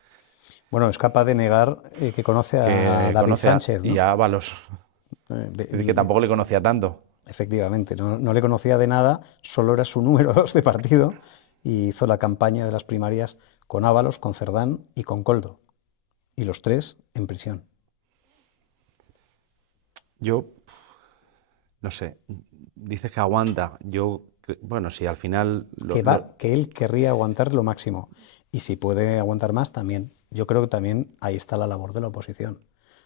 Bueno, es capaz de negar que conoce a Que David conoce Sánchez, ¿no? y a Ábalos, es decir, que tampoco le conocía tanto. Efectivamente, no le conocía de nada, solo era su número 2 de partido y hizo la campaña de las primarias con Ábalos, con Cerdán y con Koldo. Y los 3 en prisión. Yo, no sé, dices que aguanta. Bueno, si al final... Que él querría aguantar lo máximo. Y si puede aguantar más, también. Yo creo que también ahí está la labor de la oposición.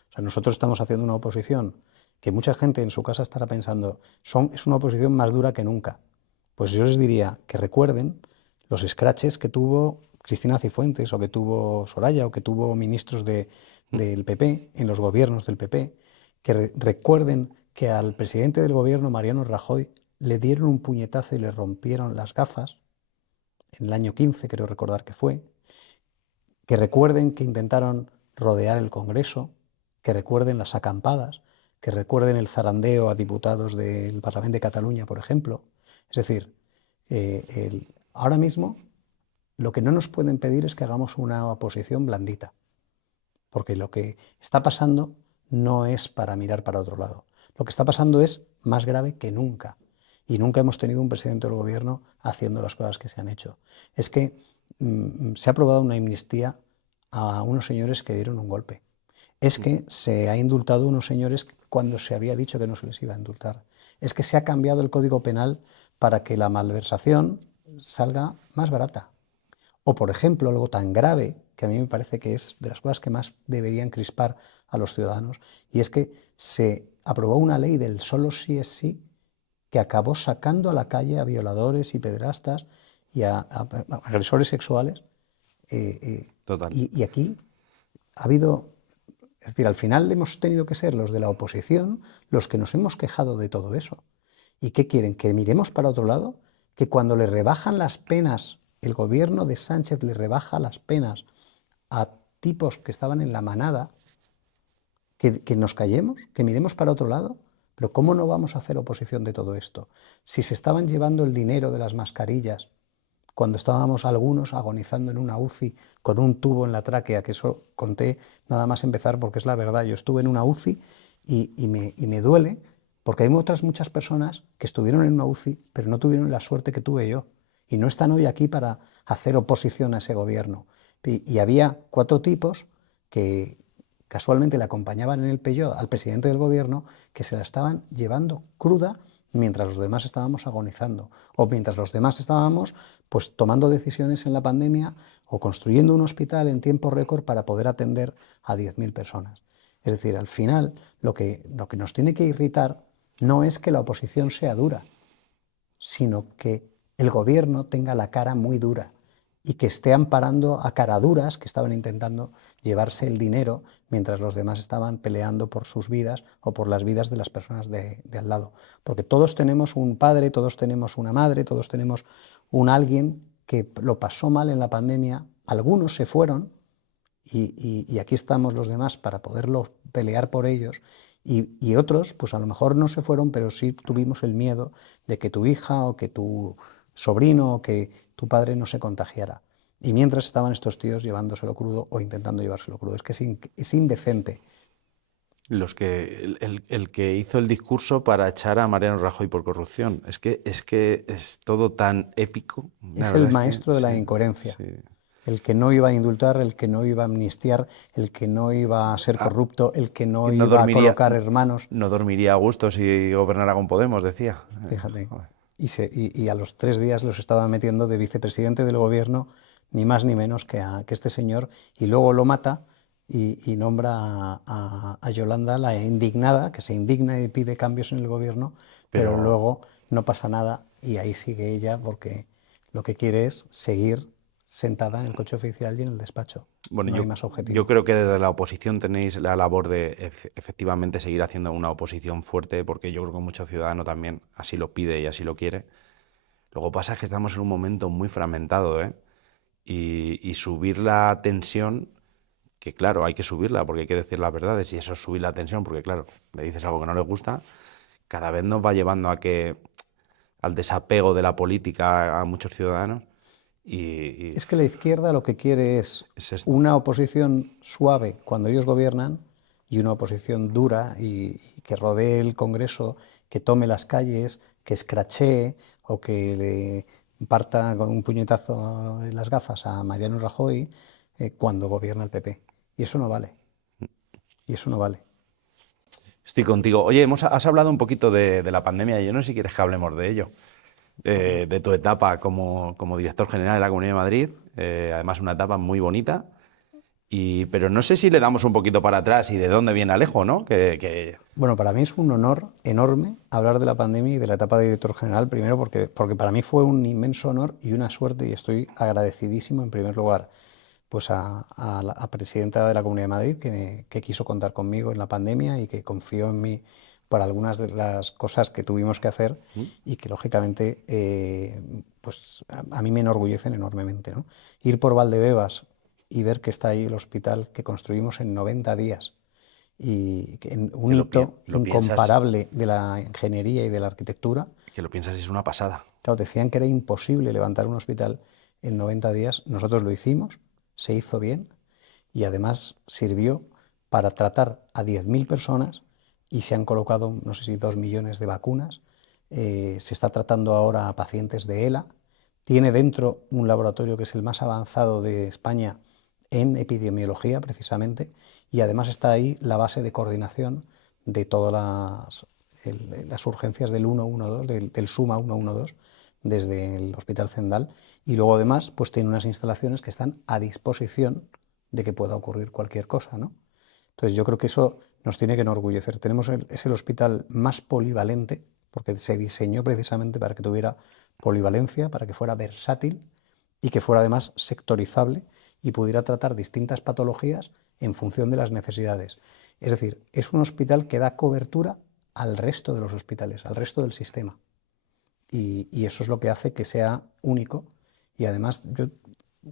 O sea, nosotros estamos haciendo una oposición que mucha gente en su casa estará pensando, es una oposición más dura que nunca. Pues yo les diría que recuerden los escraches que tuvo Cristina Cifuentes, o que tuvo Soraya, o que tuvo ministros del PP, en los gobiernos del PP, que recuerden que al presidente del gobierno, Mariano Rajoy, le dieron un puñetazo y le rompieron las gafas, en el año 15 creo recordar que fue, que recuerden que intentaron rodear el Congreso, que recuerden las acampadas, que recuerden el zarandeo a diputados del Parlamento de Cataluña, por ejemplo. Es decir, ahora mismo lo que no nos pueden pedir es que hagamos una oposición blandita, porque lo que está pasando no es para mirar para otro lado. Lo que está pasando es más grave que nunca. Y nunca hemos tenido un presidente del gobierno haciendo las cosas que se han hecho. Es que se ha aprobado una amnistía a unos señores que dieron un golpe. Es que se ha indultado a unos señores cuando se había dicho que no se les iba a indultar. Es que se ha cambiado el Código Penal para que la malversación salga más barata. O, por ejemplo, algo tan grave, que a mí me parece que es de las cosas que más deberían crispar a los ciudadanos, y es que se aprobó una ley del solo sí es sí, que acabó sacando a la calle a violadores y pederastas y a agresores sexuales. Total. Y aquí ha habido, es decir, al final hemos tenido que ser los de la oposición los que nos hemos quejado de todo eso. ¿Y qué quieren? ¿Que miremos para otro lado? ¿Que cuando le rebajan las penas, el gobierno de Sánchez le rebaja las penas a tipos que estaban en la manada, que nos callemos, que miremos para otro lado? Pero ¿cómo no vamos a hacer oposición de todo esto? Si se estaban llevando el dinero de las mascarillas cuando estábamos algunos agonizando en una UCI con un tubo en la tráquea, que eso conté nada más empezar porque es la verdad. Yo estuve en una UCI y me duele porque hay otras muchas personas que estuvieron en una UCI pero no tuvieron la suerte que tuve yo y no están hoy aquí para hacer oposición a ese gobierno. Y había 4 tipos que casualmente le acompañaban en el Peugeot al presidente del gobierno, que se la estaban llevando cruda mientras los demás estábamos agonizando, o mientras los demás estábamos pues tomando decisiones en la pandemia o construyendo un hospital en tiempo récord para poder atender a 10.000 personas. Es decir, al final lo que nos tiene que irritar no es que la oposición sea dura, sino que el gobierno tenga la cara muy dura y que esté amparando a caraduras que estaban intentando llevarse el dinero mientras los demás estaban peleando por sus vidas o por las vidas de las personas de al lado. Porque todos tenemos un padre, todos tenemos una madre, todos tenemos un alguien que lo pasó mal en la pandemia. Algunos se fueron y aquí estamos los demás para poderlo pelear por ellos. Y otros, pues a lo mejor no se fueron, pero sí tuvimos el miedo de que tu hija o que tu sobrino o que tu padre no se contagiara. Y mientras estaban estos tíos llevándoselo crudo o intentando llevárselo crudo. Es que es indecente. El que hizo el discurso para echar a Mariano Rajoy por corrupción. Es que es todo tan épico. Es el maestro de la incoherencia. Sí. El que no iba a indultar, el que no iba a amnistiar, el que no iba a ser corrupto, el que no iba a colocar hermanos. No dormiría a gusto si gobernara con Podemos, decía. Fíjate. Y a los 3 días los estaba metiendo de vicepresidente del gobierno, ni más ni menos que este señor, y luego lo mata y nombra a Yolanda, la indignada, que se indigna y pide cambios en el gobierno, pero luego no pasa nada y ahí sigue ella porque lo que quiere es seguir sentada en el coche oficial y en el despacho. Bueno, no hay más objetivo. Yo creo que desde la oposición tenéis la labor de efectivamente seguir haciendo una oposición fuerte, porque yo creo que mucho ciudadano también así lo pide y así lo quiere. Luego pasa es que estamos en un momento muy fragmentado, ¿eh? Y subir la tensión, que claro, hay que subirla porque hay que decir las verdades, y eso es subir la tensión, porque claro, le dices algo que no le gusta, cada vez nos va llevando al desapego de la política a muchos ciudadanos. Es que la izquierda lo que quiere es una oposición suave cuando ellos gobiernan y una oposición dura y que rodee el Congreso, que tome las calles, que escrachee o que le parta con un puñetazo en las gafas a Mariano Rajoy cuando gobierna el PP. Y eso no vale. Y eso no vale. Estoy contigo. Oye, has hablado un poquito de la pandemia y yo no sé si quieres que hablemos de ello. De tu etapa como director general de la Comunidad de Madrid, además una etapa muy bonita, pero no sé si le damos un poquito para atrás y de dónde viene Alejo, ¿no? Bueno, para mí es un honor enorme hablar de la pandemia y de la etapa de director general, primero porque para mí fue un inmenso honor y una suerte, y estoy agradecidísimo en primer lugar pues a la presidenta de la Comunidad de Madrid que quiso contar conmigo en la pandemia y que confió en mí por algunas de las cosas que tuvimos que hacer y que lógicamente pues a mí me enorgullecen enormemente, ¿no? Ir por Valdebebas y ver que está ahí el hospital que construimos en 90 días y en un hito incomparable de la ingeniería y de la arquitectura. Que lo piensas, es una pasada. Claro, decían que era imposible levantar un hospital en 90 días, nosotros lo hicimos, se hizo bien y además sirvió para tratar a 10.000 personas y se han colocado, no sé si 2 millones de vacunas. Se está tratando ahora a pacientes de ELA. Tiene dentro un laboratorio que es el más avanzado de España en epidemiología, precisamente, y además está ahí la base de coordinación de todas las urgencias del 112, del SUMA 112, desde el Hospital Zendal, y luego además pues tiene unas instalaciones que están a disposición de que pueda ocurrir cualquier cosa, ¿no? Entonces yo creo que eso nos tiene que enorgullecer. Es el hospital más polivalente, porque se diseñó precisamente para que tuviera polivalencia, para que fuera versátil y que fuera además sectorizable y pudiera tratar distintas patologías en función de las necesidades. Es decir, es un hospital que da cobertura al resto de los hospitales, al resto del sistema. Y eso es lo que hace que sea único. Y además yo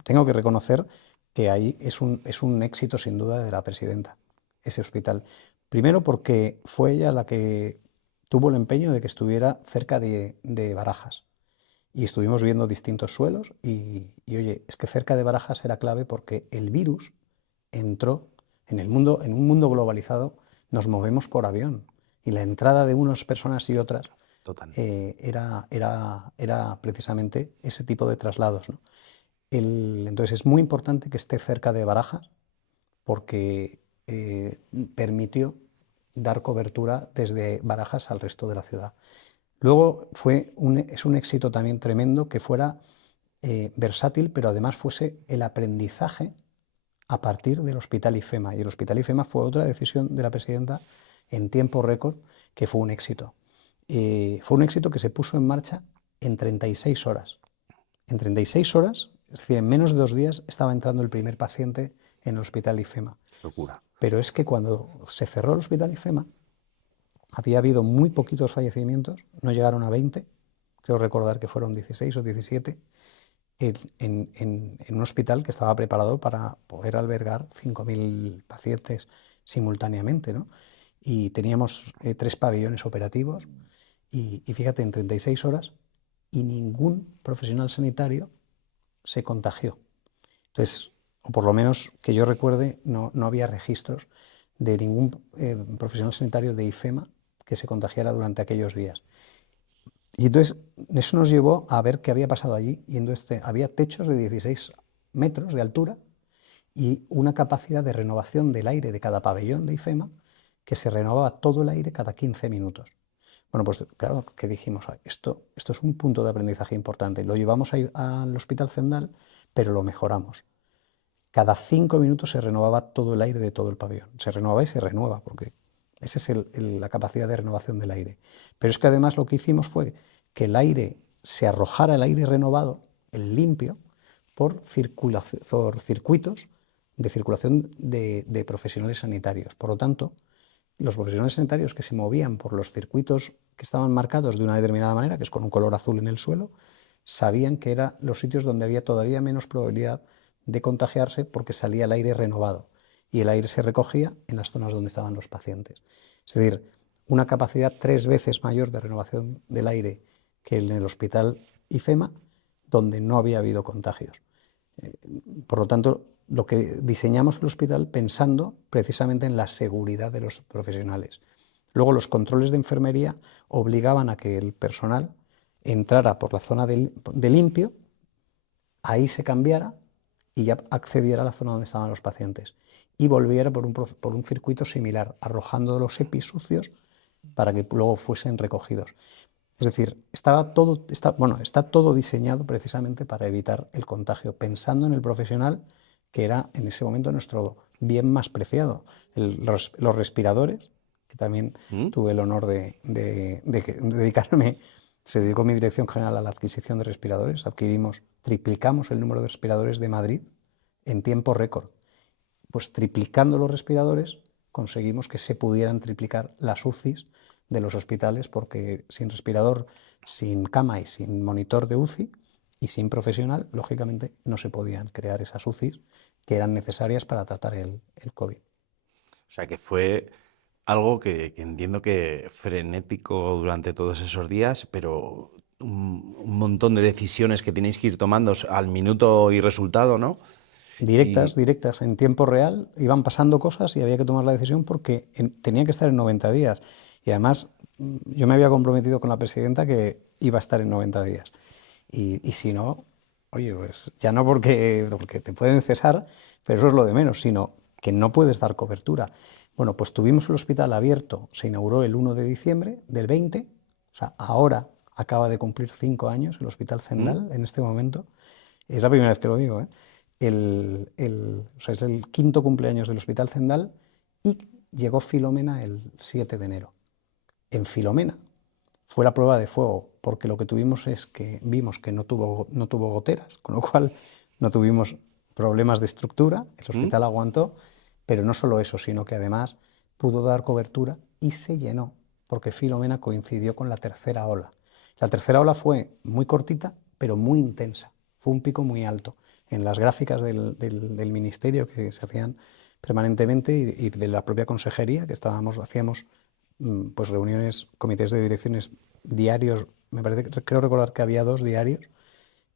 tengo que reconocer que ahí es un éxito sin duda de la presidenta, ese hospital. Primero porque fue ella la que tuvo el empeño de que estuviera cerca de Barajas. Y estuvimos viendo distintos suelos y oye, es que cerca de Barajas era clave porque el virus entró en un mundo globalizado, nos movemos por avión y la entrada de unas personas y otras era precisamente ese tipo de traslados, ¿no? Entonces es muy importante que esté cerca de Barajas porque permitió dar cobertura desde Barajas al resto de la ciudad. Luego es un éxito también tremendo que fuera versátil, pero además fuese el aprendizaje a partir del Hospital IFEMA. Y el Hospital IFEMA fue otra decisión de la presidenta en tiempo récord que fue un éxito. Fue un éxito que se puso en marcha en 36 horas. En 36 horas, es decir, en menos de 2 días, estaba entrando el primer paciente en el Hospital IFEMA. Locura. Pero es que cuando se cerró el Hospital IFEMA, había habido muy poquitos fallecimientos, no llegaron a 20, creo recordar que fueron 16 o 17, en un hospital que estaba preparado para poder albergar 5.000 pacientes simultáneamente, ¿no? Y teníamos 3 pabellones operativos y fíjate, en 36 horas y ningún profesional sanitario se contagió. Entonces, o por lo menos que yo recuerde, no había registros de ningún profesional sanitario de IFEMA que se contagiara durante aquellos días. Y entonces eso nos llevó a ver qué había pasado allí. Y entonces había techos de 16 metros de altura y una capacidad de renovación del aire de cada pabellón de IFEMA que se renovaba todo el aire cada 15 minutos. Bueno, pues claro, que dijimos, esto es un punto de aprendizaje importante. Lo llevamos al Hospital Zendal, pero lo mejoramos. Cada 5 minutos se renovaba todo el aire de todo el pabellón. Se renovaba y se renueva, porque esa es la capacidad de renovación del aire. Pero es que además lo que hicimos fue que el aire se arrojara, el aire renovado, el limpio, por circuitos de circulación de profesionales sanitarios. Por lo tanto, los profesionales sanitarios que se movían por los circuitos que estaban marcados de una determinada manera, que es con un color azul en el suelo, sabían que eran los sitios donde había todavía menos probabilidad de contagiarse porque salía el aire renovado y el aire se recogía en las zonas donde estaban los pacientes. Es decir, una capacidad 3 veces mayor de renovación del aire que en el Hospital IFEMA, donde no había habido contagios. Por lo tanto, lo que diseñamos el hospital pensando precisamente en la seguridad de los profesionales. Luego los controles de enfermería obligaban a que el personal entrara por la zona de limpio, ahí se cambiara y ya accediera a la zona donde estaban los pacientes y volviera por un circuito similar, arrojando los EPIs sucios para que luego fuesen recogidos. Es decir, está todo diseñado precisamente para evitar el contagio, pensando en el profesional, que era en ese momento nuestro bien más preciado. Los respiradores, que también tuve el honor de dedicarme, se dedicó mi dirección general a la adquisición de respiradores. Triplicamos el número de respiradores de Madrid en tiempo récord. Pues triplicando los respiradores conseguimos que se pudieran triplicar las UCIs de los hospitales, porque sin respirador, sin cama y sin monitor de UCI y sin profesional, lógicamente no se podían crear esas UCIs que eran necesarias para tratar el COVID. O sea que fue algo que entiendo que frenético durante todos esos días, pero un montón de decisiones que tenéis que ir tomando al minuto y resultado, ¿no? Directas, directas, en tiempo real, iban pasando cosas y había que tomar la decisión porque tenía que estar en 90 días. Y además, yo me había comprometido con la presidenta que iba a estar en 90 días. Y si no, oye, pues ya no porque te pueden cesar, pero eso es lo de menos, sino que no puedes dar cobertura. Bueno, pues tuvimos el hospital abierto, se inauguró el 1 de diciembre del 20, o sea, ahora acaba de cumplir 5 años el Hospital Zendal en este momento. Es la primera vez que lo digo, ¿eh? O sea, es el quinto cumpleaños del Hospital Zendal y llegó Filomena el 7 de enero. En Filomena fue la prueba de fuego, porque lo que tuvimos es que vimos que no tuvo goteras, con lo cual no tuvimos problemas de estructura, el hospital aguantó, pero no solo eso, sino que además pudo dar cobertura y se llenó, porque Filomena coincidió con la tercera ola. La tercera ola fue muy cortita, pero muy intensa, fue un pico muy alto. En las gráficas del ministerio que se hacían permanentemente y de la propia consejería que hacíamos pues reuniones, comités de direcciones diarios, creo recordar que había 2 diarios,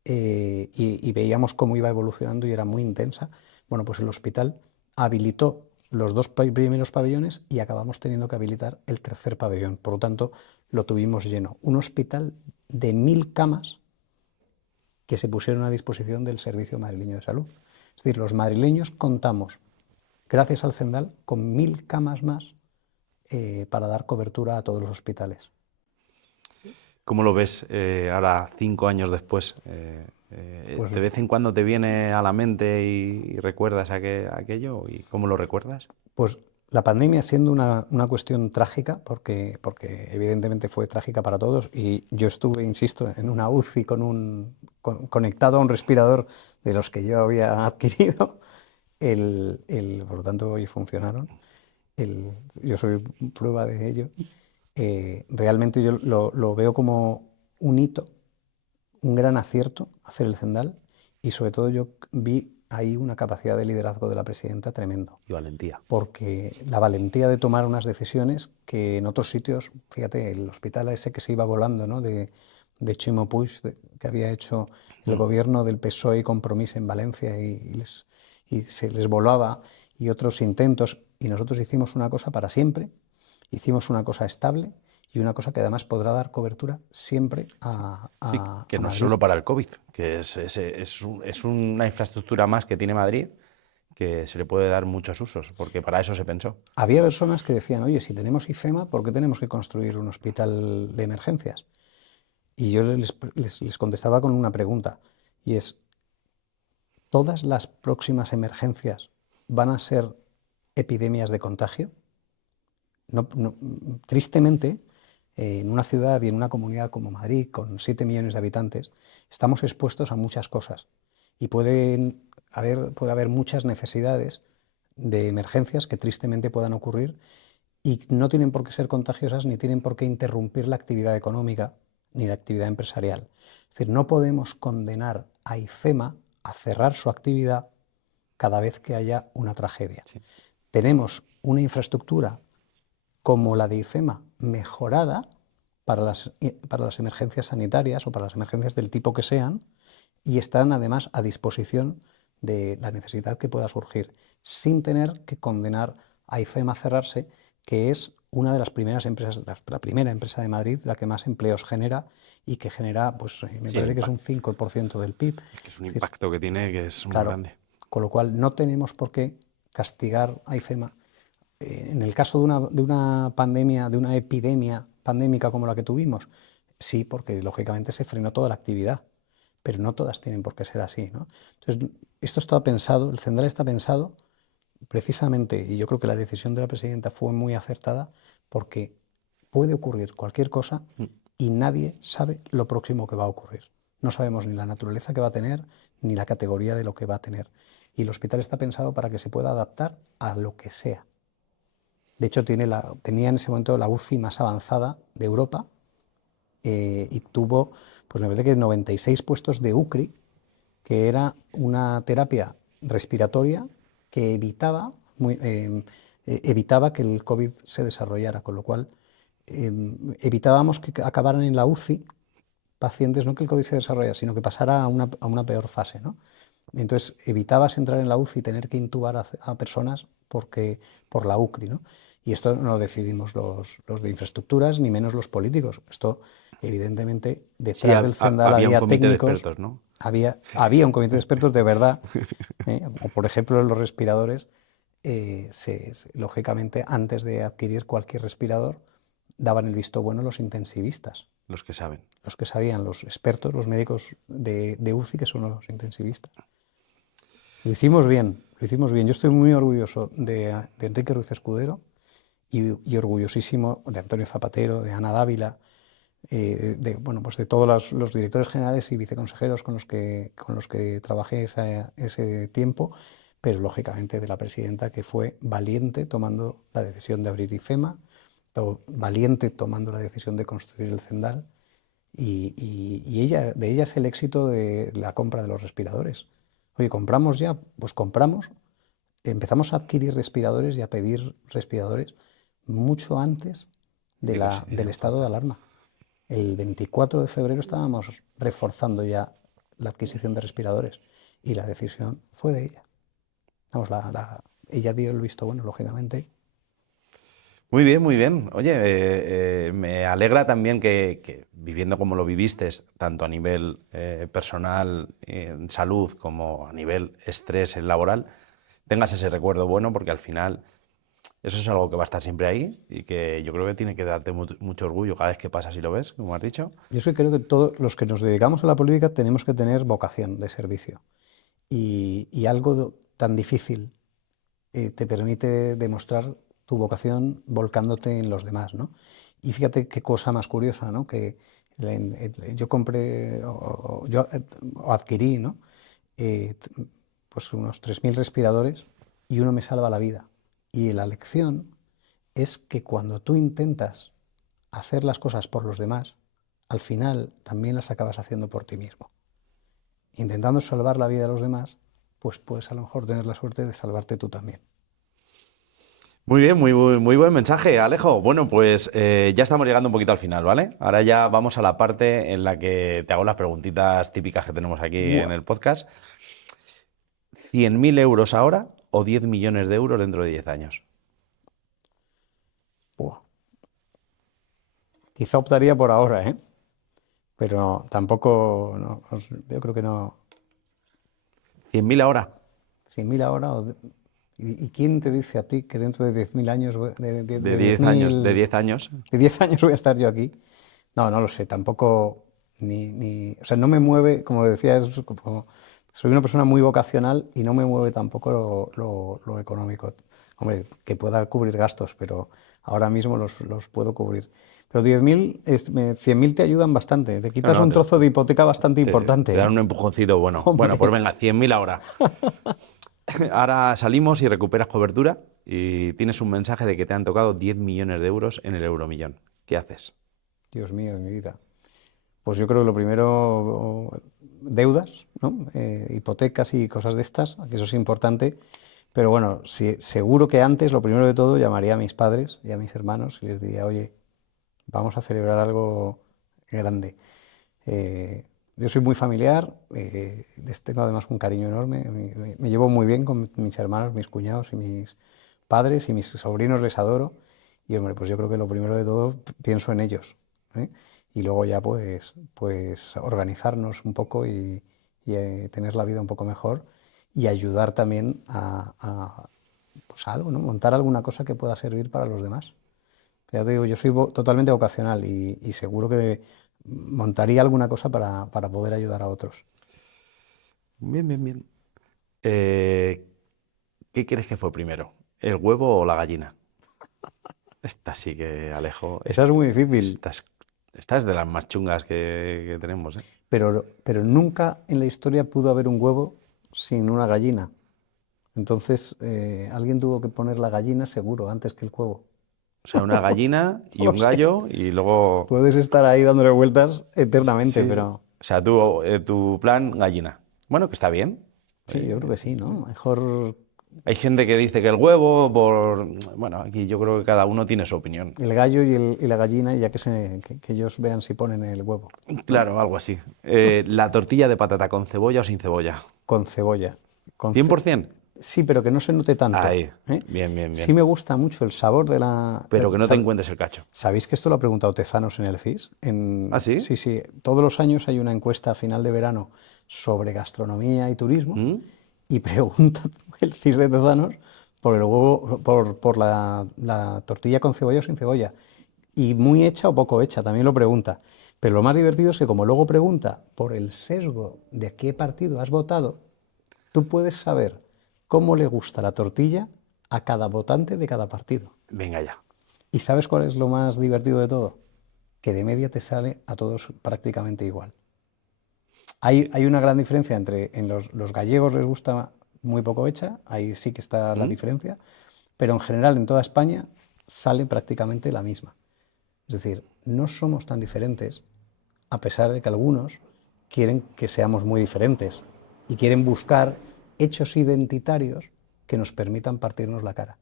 y veíamos cómo iba evolucionando y era muy intensa. Bueno, pues el hospital habilitó los 2 primeros pabellones y acabamos teniendo que habilitar el tercer pabellón. Por lo tanto, lo tuvimos lleno. Un hospital de 1000 camas que se pusieron a disposición del Servicio Madrileño de Salud. Es decir, los madrileños contamos, gracias al Zendal, con 1000 camas más para dar cobertura a todos los hospitales. ¿Cómo lo ves ahora, 5 años después? Pues, ¿De vez en cuando te viene a la mente y recuerdas aquello? ¿Y cómo lo recuerdas? Pues la pandemia siendo una cuestión trágica, porque evidentemente fue trágica para todos, y yo estuve, insisto, en una UCI conectado a un respirador de los que yo había adquirido, por lo tanto hoy funcionaron, yo soy prueba de ello. Realmente yo lo veo como un hito, un gran acierto hacer el Zendal, y sobre todo yo vi ahí una capacidad de liderazgo de la presidenta tremendo. Y valentía. Porque la valentía de tomar unas decisiones que en otros sitios, fíjate, el hospital ese que se iba volando, ¿no? de Ximo Puig, que había hecho el gobierno del PSOE y Compromís en Valencia y se les volaba, y otros intentos, y nosotros hicimos una cosa para siempre, hicimos una cosa estable y una cosa que además podrá dar cobertura siempre a Que no es Madrid. solo para el COVID, que es una infraestructura más que tiene Madrid, que se le puede dar muchos usos, porque para eso se pensó. Había personas que decían, oye, si tenemos IFEMA, ¿por qué tenemos que construir un hospital de emergencias? Y yo les contestaba con una pregunta, y es, ¿todas las próximas emergencias van a ser epidemias de contagio? Tristemente, en una ciudad y en una comunidad como Madrid, con 7 millones de habitantes, estamos expuestos a muchas cosas y puede haber muchas necesidades de emergencias que tristemente puedan ocurrir y no tienen por qué ser contagiosas ni tienen por qué interrumpir la actividad económica ni la actividad empresarial. Es decir, no podemos condenar a IFEMA a cerrar su actividad cada vez que haya una tragedia. Sí. Tenemos una infraestructura como la de IFEMA mejorada para las emergencias sanitarias o para las emergencias del tipo que sean, y están además a disposición de la necesidad que pueda surgir, sin tener que condenar a IFEMA a cerrarse, que es una de las primeras empresas, la primera empresa de Madrid, la que más empleos genera y que genera, pues me parece que es un 5% del PIB. Es que es un impacto que tiene que es muy grande. Con lo cual no tenemos por qué castigar a IFEMA. En el caso de una pandemia, de una epidemia pandémica como la que tuvimos, sí, porque lógicamente se frenó toda la actividad, pero no todas tienen por qué ser así, ¿no? Entonces, esto está pensado, el Zendal está pensado precisamente, y yo creo que la decisión de la presidenta fue muy acertada, porque puede ocurrir cualquier cosa y nadie sabe lo próximo que va a ocurrir. No sabemos ni la naturaleza que va a tener, ni la categoría de lo que va a tener. Y el hospital está pensado para que se pueda adaptar a lo que sea. De hecho, tenía en ese momento la UCI más avanzada de Europa, y tuvo, pues me parece que 96 puestos de UCRI, que era una terapia respiratoria que evitaba que el COVID se desarrollara, con lo cual evitábamos que acabaran en la UCI pacientes, no que el COVID se desarrollara, sino que pasara a una peor fase, ¿no? Entonces evitabas entrar en la UCI y tener que intubar a personas por la UCRI, ¿no? Y esto no lo decidimos los de infraestructuras, ni menos los políticos. Esto, evidentemente, Sí, detrás del Zendal había un había comité de técnicos, expertos, ¿no? había un comité de expertos de verdad, o por ejemplo los respiradores, lógicamente antes de adquirir cualquier respirador daban el visto bueno los intensivistas, Los que saben. los que sabían, los expertos, los médicos de UCI, que son los intensivistas. Lo hicimos bien, lo hicimos bien. Yo estoy muy orgulloso de Enrique Ruiz Escudero y orgullosísimo de Antonio Zapatero, de Ana Dávila, bueno, pues de todos los directores generales y viceconsejeros con los que trabajé ese tiempo, pero lógicamente de la presidenta, que fue valiente tomando la decisión de abrir IFEMA, valiente tomando la decisión de construir el Zendal, y de ella es el éxito de la compra de los respiradores. Oye, ¿compramos ya? Pues compramos. Empezamos a adquirir respiradores y a pedir respiradores mucho antes del estado de alarma. El 24 de febrero estábamos reforzando ya la adquisición de respiradores y la decisión fue de ella. Vamos, ella dio el visto bueno, lógicamente. Muy bien, muy bien. Oye, me alegra también que viviendo como lo viviste, tanto a nivel personal, en salud, como a nivel estrés laboral, tengas ese recuerdo bueno, porque al final eso es algo que va a estar siempre ahí y que yo creo que tiene que darte mucho orgullo cada vez que pasas y lo ves, como has dicho. Yo es que creo que todos los que nos dedicamos a la política tenemos que tener vocación de servicio. Y algo tan difícil te permite demostrar tu vocación volcándote en los demás, ¿no? Y fíjate qué cosa más curiosa, ¿no? Que yo compré o adquirí, ¿no? Pues unos 3.000 respiradores y uno me salva la vida. Y la lección es que cuando tú intentas hacer las cosas por los demás, al final también las acabas haciendo por ti mismo. Intentando salvar la vida de los demás, pues puedes a lo mejor tener la suerte de salvarte tú también. Muy bien, muy buen mensaje, Alejo. Bueno, pues ya estamos llegando un poquito al final, ¿vale? Ahora ya vamos a la parte en la que te hago las preguntitas típicas que tenemos aquí en el podcast. 100.000 euros ahora o 10 millones de euros dentro de 10 años. Buah. Quizá optaría por ahora, ¿eh? Pero tampoco, no, yo creo que no. 100.000 ahora. 100.000 ahora. ¿Y quién te dice a ti que dentro de 10.000 años, De 10 años. De 10 años. de 10 años voy a estar yo aquí? No, no lo sé. Tampoco o sea, no me mueve, como decía, soy una persona muy vocacional y no me mueve tampoco lo económico. Hombre, que pueda cubrir gastos, pero ahora mismo los puedo cubrir. Pero 10.000, 100.000 te ayudan bastante. Te quitas un trozo de hipoteca bastante importante. Te dan un empujoncito bueno. Hombre. Bueno, pues venga, 100.000 ahora. Ahora salimos y recuperas cobertura y tienes un mensaje de que te han tocado 10 millones de euros en el Euromillón. ¿Qué haces? Dios mío, de mi vida. Pues yo creo que lo primero, deudas, ¿no? Hipotecas y cosas de estas, que eso es importante. Pero bueno, seguro que antes, lo primero de todo, llamaría a mis padres y a mis hermanos y les diría, oye, vamos a celebrar algo grande. Yo soy muy familiar, les tengo además un cariño enorme, me llevo muy bien con mis hermanos, mis cuñados y mis padres y mis sobrinos, les adoro. Y hombre, pues yo creo que lo primero de todo pienso en ellos, ¿eh? Y luego ya pues organizarnos un poco y tener la vida un poco mejor y ayudar también pues a algo, ¿no? Montar alguna cosa que pueda servir para los demás. Ya te digo, yo soy totalmente vocacional y seguro que montaría alguna cosa para poder ayudar a otros. Bien, bien, bien. ¿Qué crees que fue primero? ¿El huevo o la gallina? Esta sí que, Alejo. Esa es muy difícil. Esta es de las más chungas que tenemos, ¿eh? Pero nunca en la historia pudo haber un huevo sin una gallina. Entonces, alguien tuvo que poner la gallina seguro antes que el huevo. O sea, una gallina y No un sé. gallo y luego... Puedes estar ahí dándole vueltas eternamente, Sí. pero O sea, tu plan, gallina. Bueno, que está bien. sí, yo creo que sí, ¿no? Mejor Hay gente que dice que el huevo, bueno, aquí yo creo que cada uno tiene su opinión. El gallo y la gallina, ya que ellos vean si ponen el huevo. Claro, algo así. ¿La tortilla de patata con cebolla o sin cebolla? Con cebolla. Con 100%. Sí, pero que no se note tanto. Ahí, ¿eh? bien, bien, Sí bien. me gusta mucho el sabor de la... Pero que no te encuentres el cacho. ¿Sabéis que esto lo ha preguntado Tezanos en el CIS? ¿Ah, sí? Sí, sí. Todos los años hay una encuesta a final de verano sobre gastronomía y turismo ¿Mm? y pregunta el CIS de Tezanos por el huevo, por la tortilla con cebolla o sin cebolla. Y muy hecha o poco hecha, también lo pregunta. Pero lo más divertido es que como luego pregunta por el sesgo de a qué partido has votado, tú puedes saber cómo le gusta la tortilla a cada votante de cada partido. Venga ya. ¿Y sabes cuál es lo más divertido de todo? Que de media te sale a todos prácticamente igual. Hay una gran diferencia en los gallegos les gusta muy poco hecha, ahí sí que está la diferencia, pero en general en toda España sale prácticamente la misma. Es decir, no somos tan diferentes, a pesar de que algunos quieren que seamos muy diferentes y quieren buscar hechos identitarios que nos permitan partirnos la cara.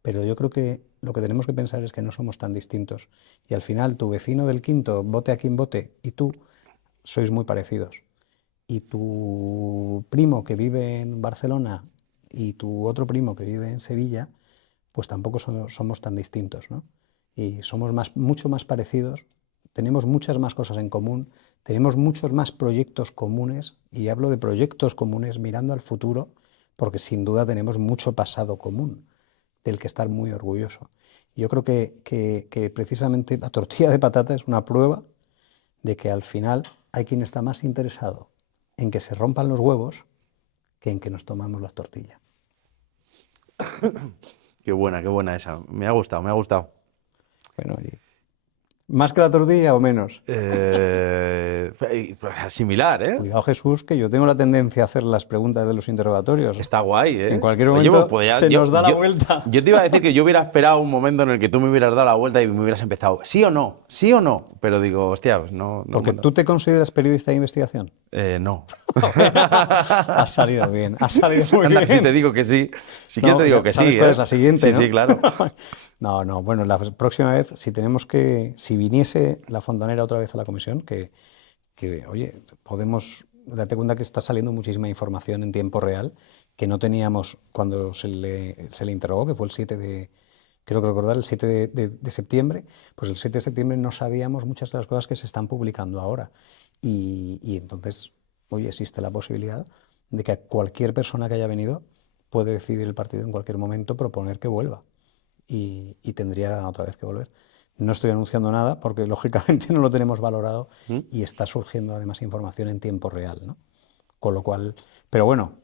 Pero yo creo que lo que tenemos que pensar es que no somos tan distintos. Y al final tu vecino del quinto, vote a quien vote, y tú sois muy parecidos. Y tu primo que vive en Barcelona y tu otro primo que vive en Sevilla, pues tampoco somos tan distintos, ¿no? Y somos mucho más parecidos, tenemos muchas más cosas en común, tenemos muchos más proyectos comunes, y hablo de proyectos comunes mirando al futuro, porque sin duda tenemos mucho pasado común del que estar muy orgulloso. Yo creo que precisamente la tortilla de patata es una prueba de que al final hay quien está más interesado en que se rompan los huevos que en que nos tomamos las tortillas. Qué buena esa. Me ha gustado, me ha gustado. Bueno, ¿más que la tortilla o menos? Similar, ¿eh? Cuidado, Jesús, que yo tengo la tendencia a hacer las preguntas de los interrogatorios. Está guay, ¿eh? En cualquier Oye, momento pues se nos da la vuelta. Yo te iba a decir que yo hubiera esperado un momento en el que tú me hubieras dado la vuelta y me hubieras empezado, sí o no, sí o no. Pero digo, hostia, pues no. Porque tú te consideras periodista de investigación. No. Ha salido bien, ha salido muy Anda, bien. si te digo que sí. Si quieres No, te digo que ¿sabes sí. cuál ¿eh? es la siguiente? Sí, ¿no? sí, claro. No, bueno, la próxima vez, si viniese la Fontanera otra vez a la comisión, oye, date cuenta que está saliendo muchísima información en tiempo real que no teníamos cuando se le interrogó, que fue el 7 de, creo que recordar, el 7 de septiembre, pues el 7 de septiembre no sabíamos muchas de las cosas que se están publicando ahora. Y entonces, oye, existe la posibilidad de que cualquier persona que haya venido puede decidir el partido en cualquier momento, proponer que vuelva y tendría otra vez que volver. No estoy anunciando nada porque lógicamente no lo tenemos valorado y está surgiendo además información en tiempo real, ¿no? Con lo cual, pero bueno,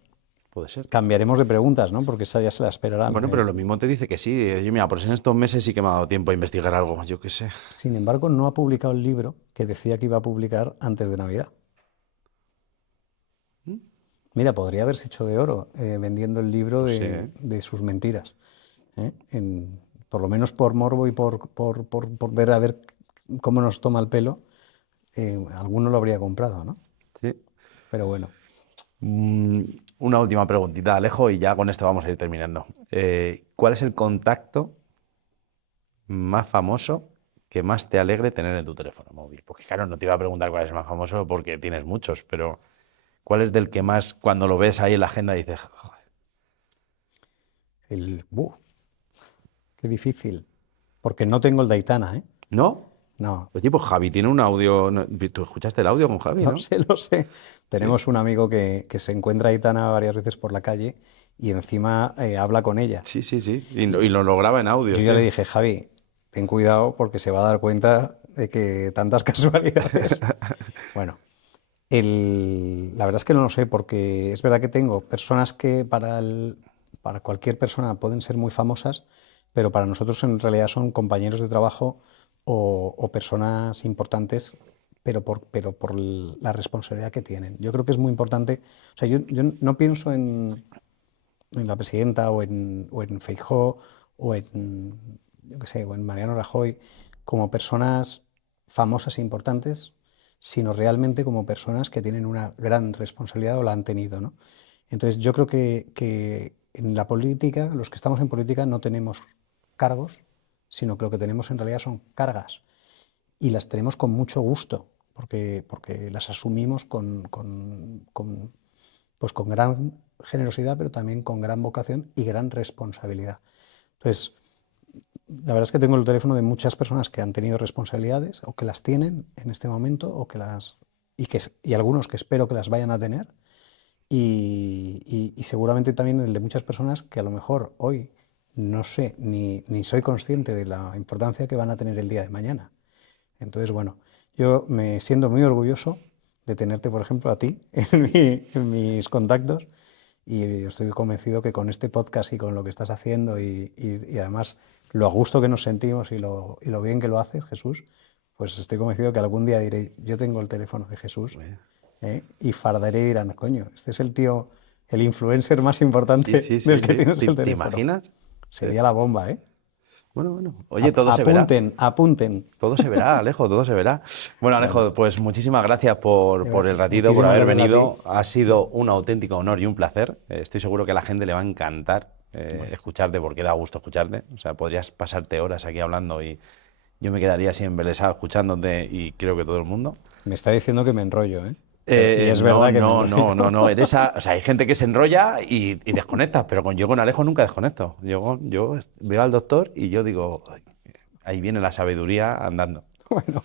Puede ser. cambiaremos de preguntas, ¿no? Porque esa ya se la esperarán. Bueno, pero lo mismo te dice que sí. Yo, mira, pues en estos meses sí que me ha dado tiempo a investigar algo, yo qué sé. Sin embargo, no ha publicado el libro que decía que iba a publicar antes de Navidad. Mira, podría haberse hecho de oro vendiendo el libro Pues de sus mentiras. Por lo menos por morbo y por ver a ver cómo nos toma el pelo, alguno lo habría comprado, ¿no? sí. Pero bueno, Una última preguntita, Alejo, y ya con esto vamos a ir terminando. ¿Cuál es el contacto más famoso que más te alegre tener en tu teléfono móvil? Porque claro, no te iba a preguntar cuál es el más famoso porque tienes muchos, pero ¿cuál es del que más, cuando lo ves ahí en la agenda, dices, joder? qué difícil. Porque no tengo el de Aitana, ¿eh? ¿No? No, Oye, pues Javi tiene un audio. ¿Tú escuchaste el audio con Javi, no? lo sé. Tenemos un amigo que se encuentra a Aitana varias veces por la calle y encima habla con ella. Sí. Y lo graba en audio. Yo ya le dije, Javi, ten cuidado porque se va a dar cuenta de que tantas casualidades. Bueno, la verdad es que no lo sé, porque es verdad que tengo personas que para cualquier persona pueden ser muy famosas, pero para nosotros en realidad son compañeros de trabajo o personas importantes, pero por la responsabilidad que tienen. Yo creo que es muy importante. O sea, yo no pienso en la presidenta o en Feijóo o yo qué sé, o en Mariano Rajoy como personas famosas e importantes, sino realmente como personas que tienen una gran responsabilidad o la han tenido, ¿no? Entonces yo creo que en la política, los que estamos en política no tenemos cargos, sino que lo que tenemos en realidad son cargas. Y las tenemos con mucho gusto, porque las asumimos pues con gran generosidad, pero también con gran vocación y gran responsabilidad. Entonces, la verdad es que tengo el teléfono de muchas personas que han tenido responsabilidades o que las tienen en este momento y algunos que espero que las vayan a tener. Y seguramente también el de muchas personas que a lo mejor hoy no sé ni soy consciente de la importancia que van a tener el día de mañana. Entonces, bueno, yo me siento muy orgulloso de tenerte, por ejemplo, a ti en mis contactos, y estoy convencido que con este podcast y con lo que estás haciendo y además lo a gusto que nos sentimos y lo bien que lo haces, Jesús, pues estoy convencido que algún día diré, yo tengo el teléfono de Jesús, y fardaré y dirán, coño, este es el tío, el influencer más importante del que tienes el teléfono. ¿Te imaginas? Sería la bomba, ¿eh? Bueno. Oye, todo se verá. Apunten. Todo se verá, Alejo, todo se verá. Bueno, Alejo, pues muchísimas gracias por el ratito, por Muchísimas haber gracias a venido. ti. Ha sido un auténtico honor y un placer. Estoy seguro que a la gente le va a encantar escucharte, porque da gusto escucharte. O sea, podrías pasarte horas aquí hablando y yo me quedaría así embelesado escuchándote, y creo que todo el mundo. Me está diciendo que me enrollo, ¿eh? Y es verdad que no, o sea, hay gente que se enrolla y desconecta, pero yo con Alejo nunca desconecto. Yo veo al doctor y yo digo, ahí viene la sabiduría andando. Bueno,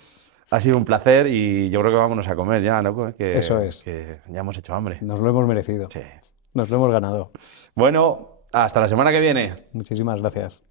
Ha sido un placer y yo creo que vámonos a comer ya, ¿no? Eso es. Que ya hemos hecho hambre. nos lo hemos merecido. Sí. Nos lo hemos ganado. Bueno, hasta la semana que viene. Muchísimas gracias.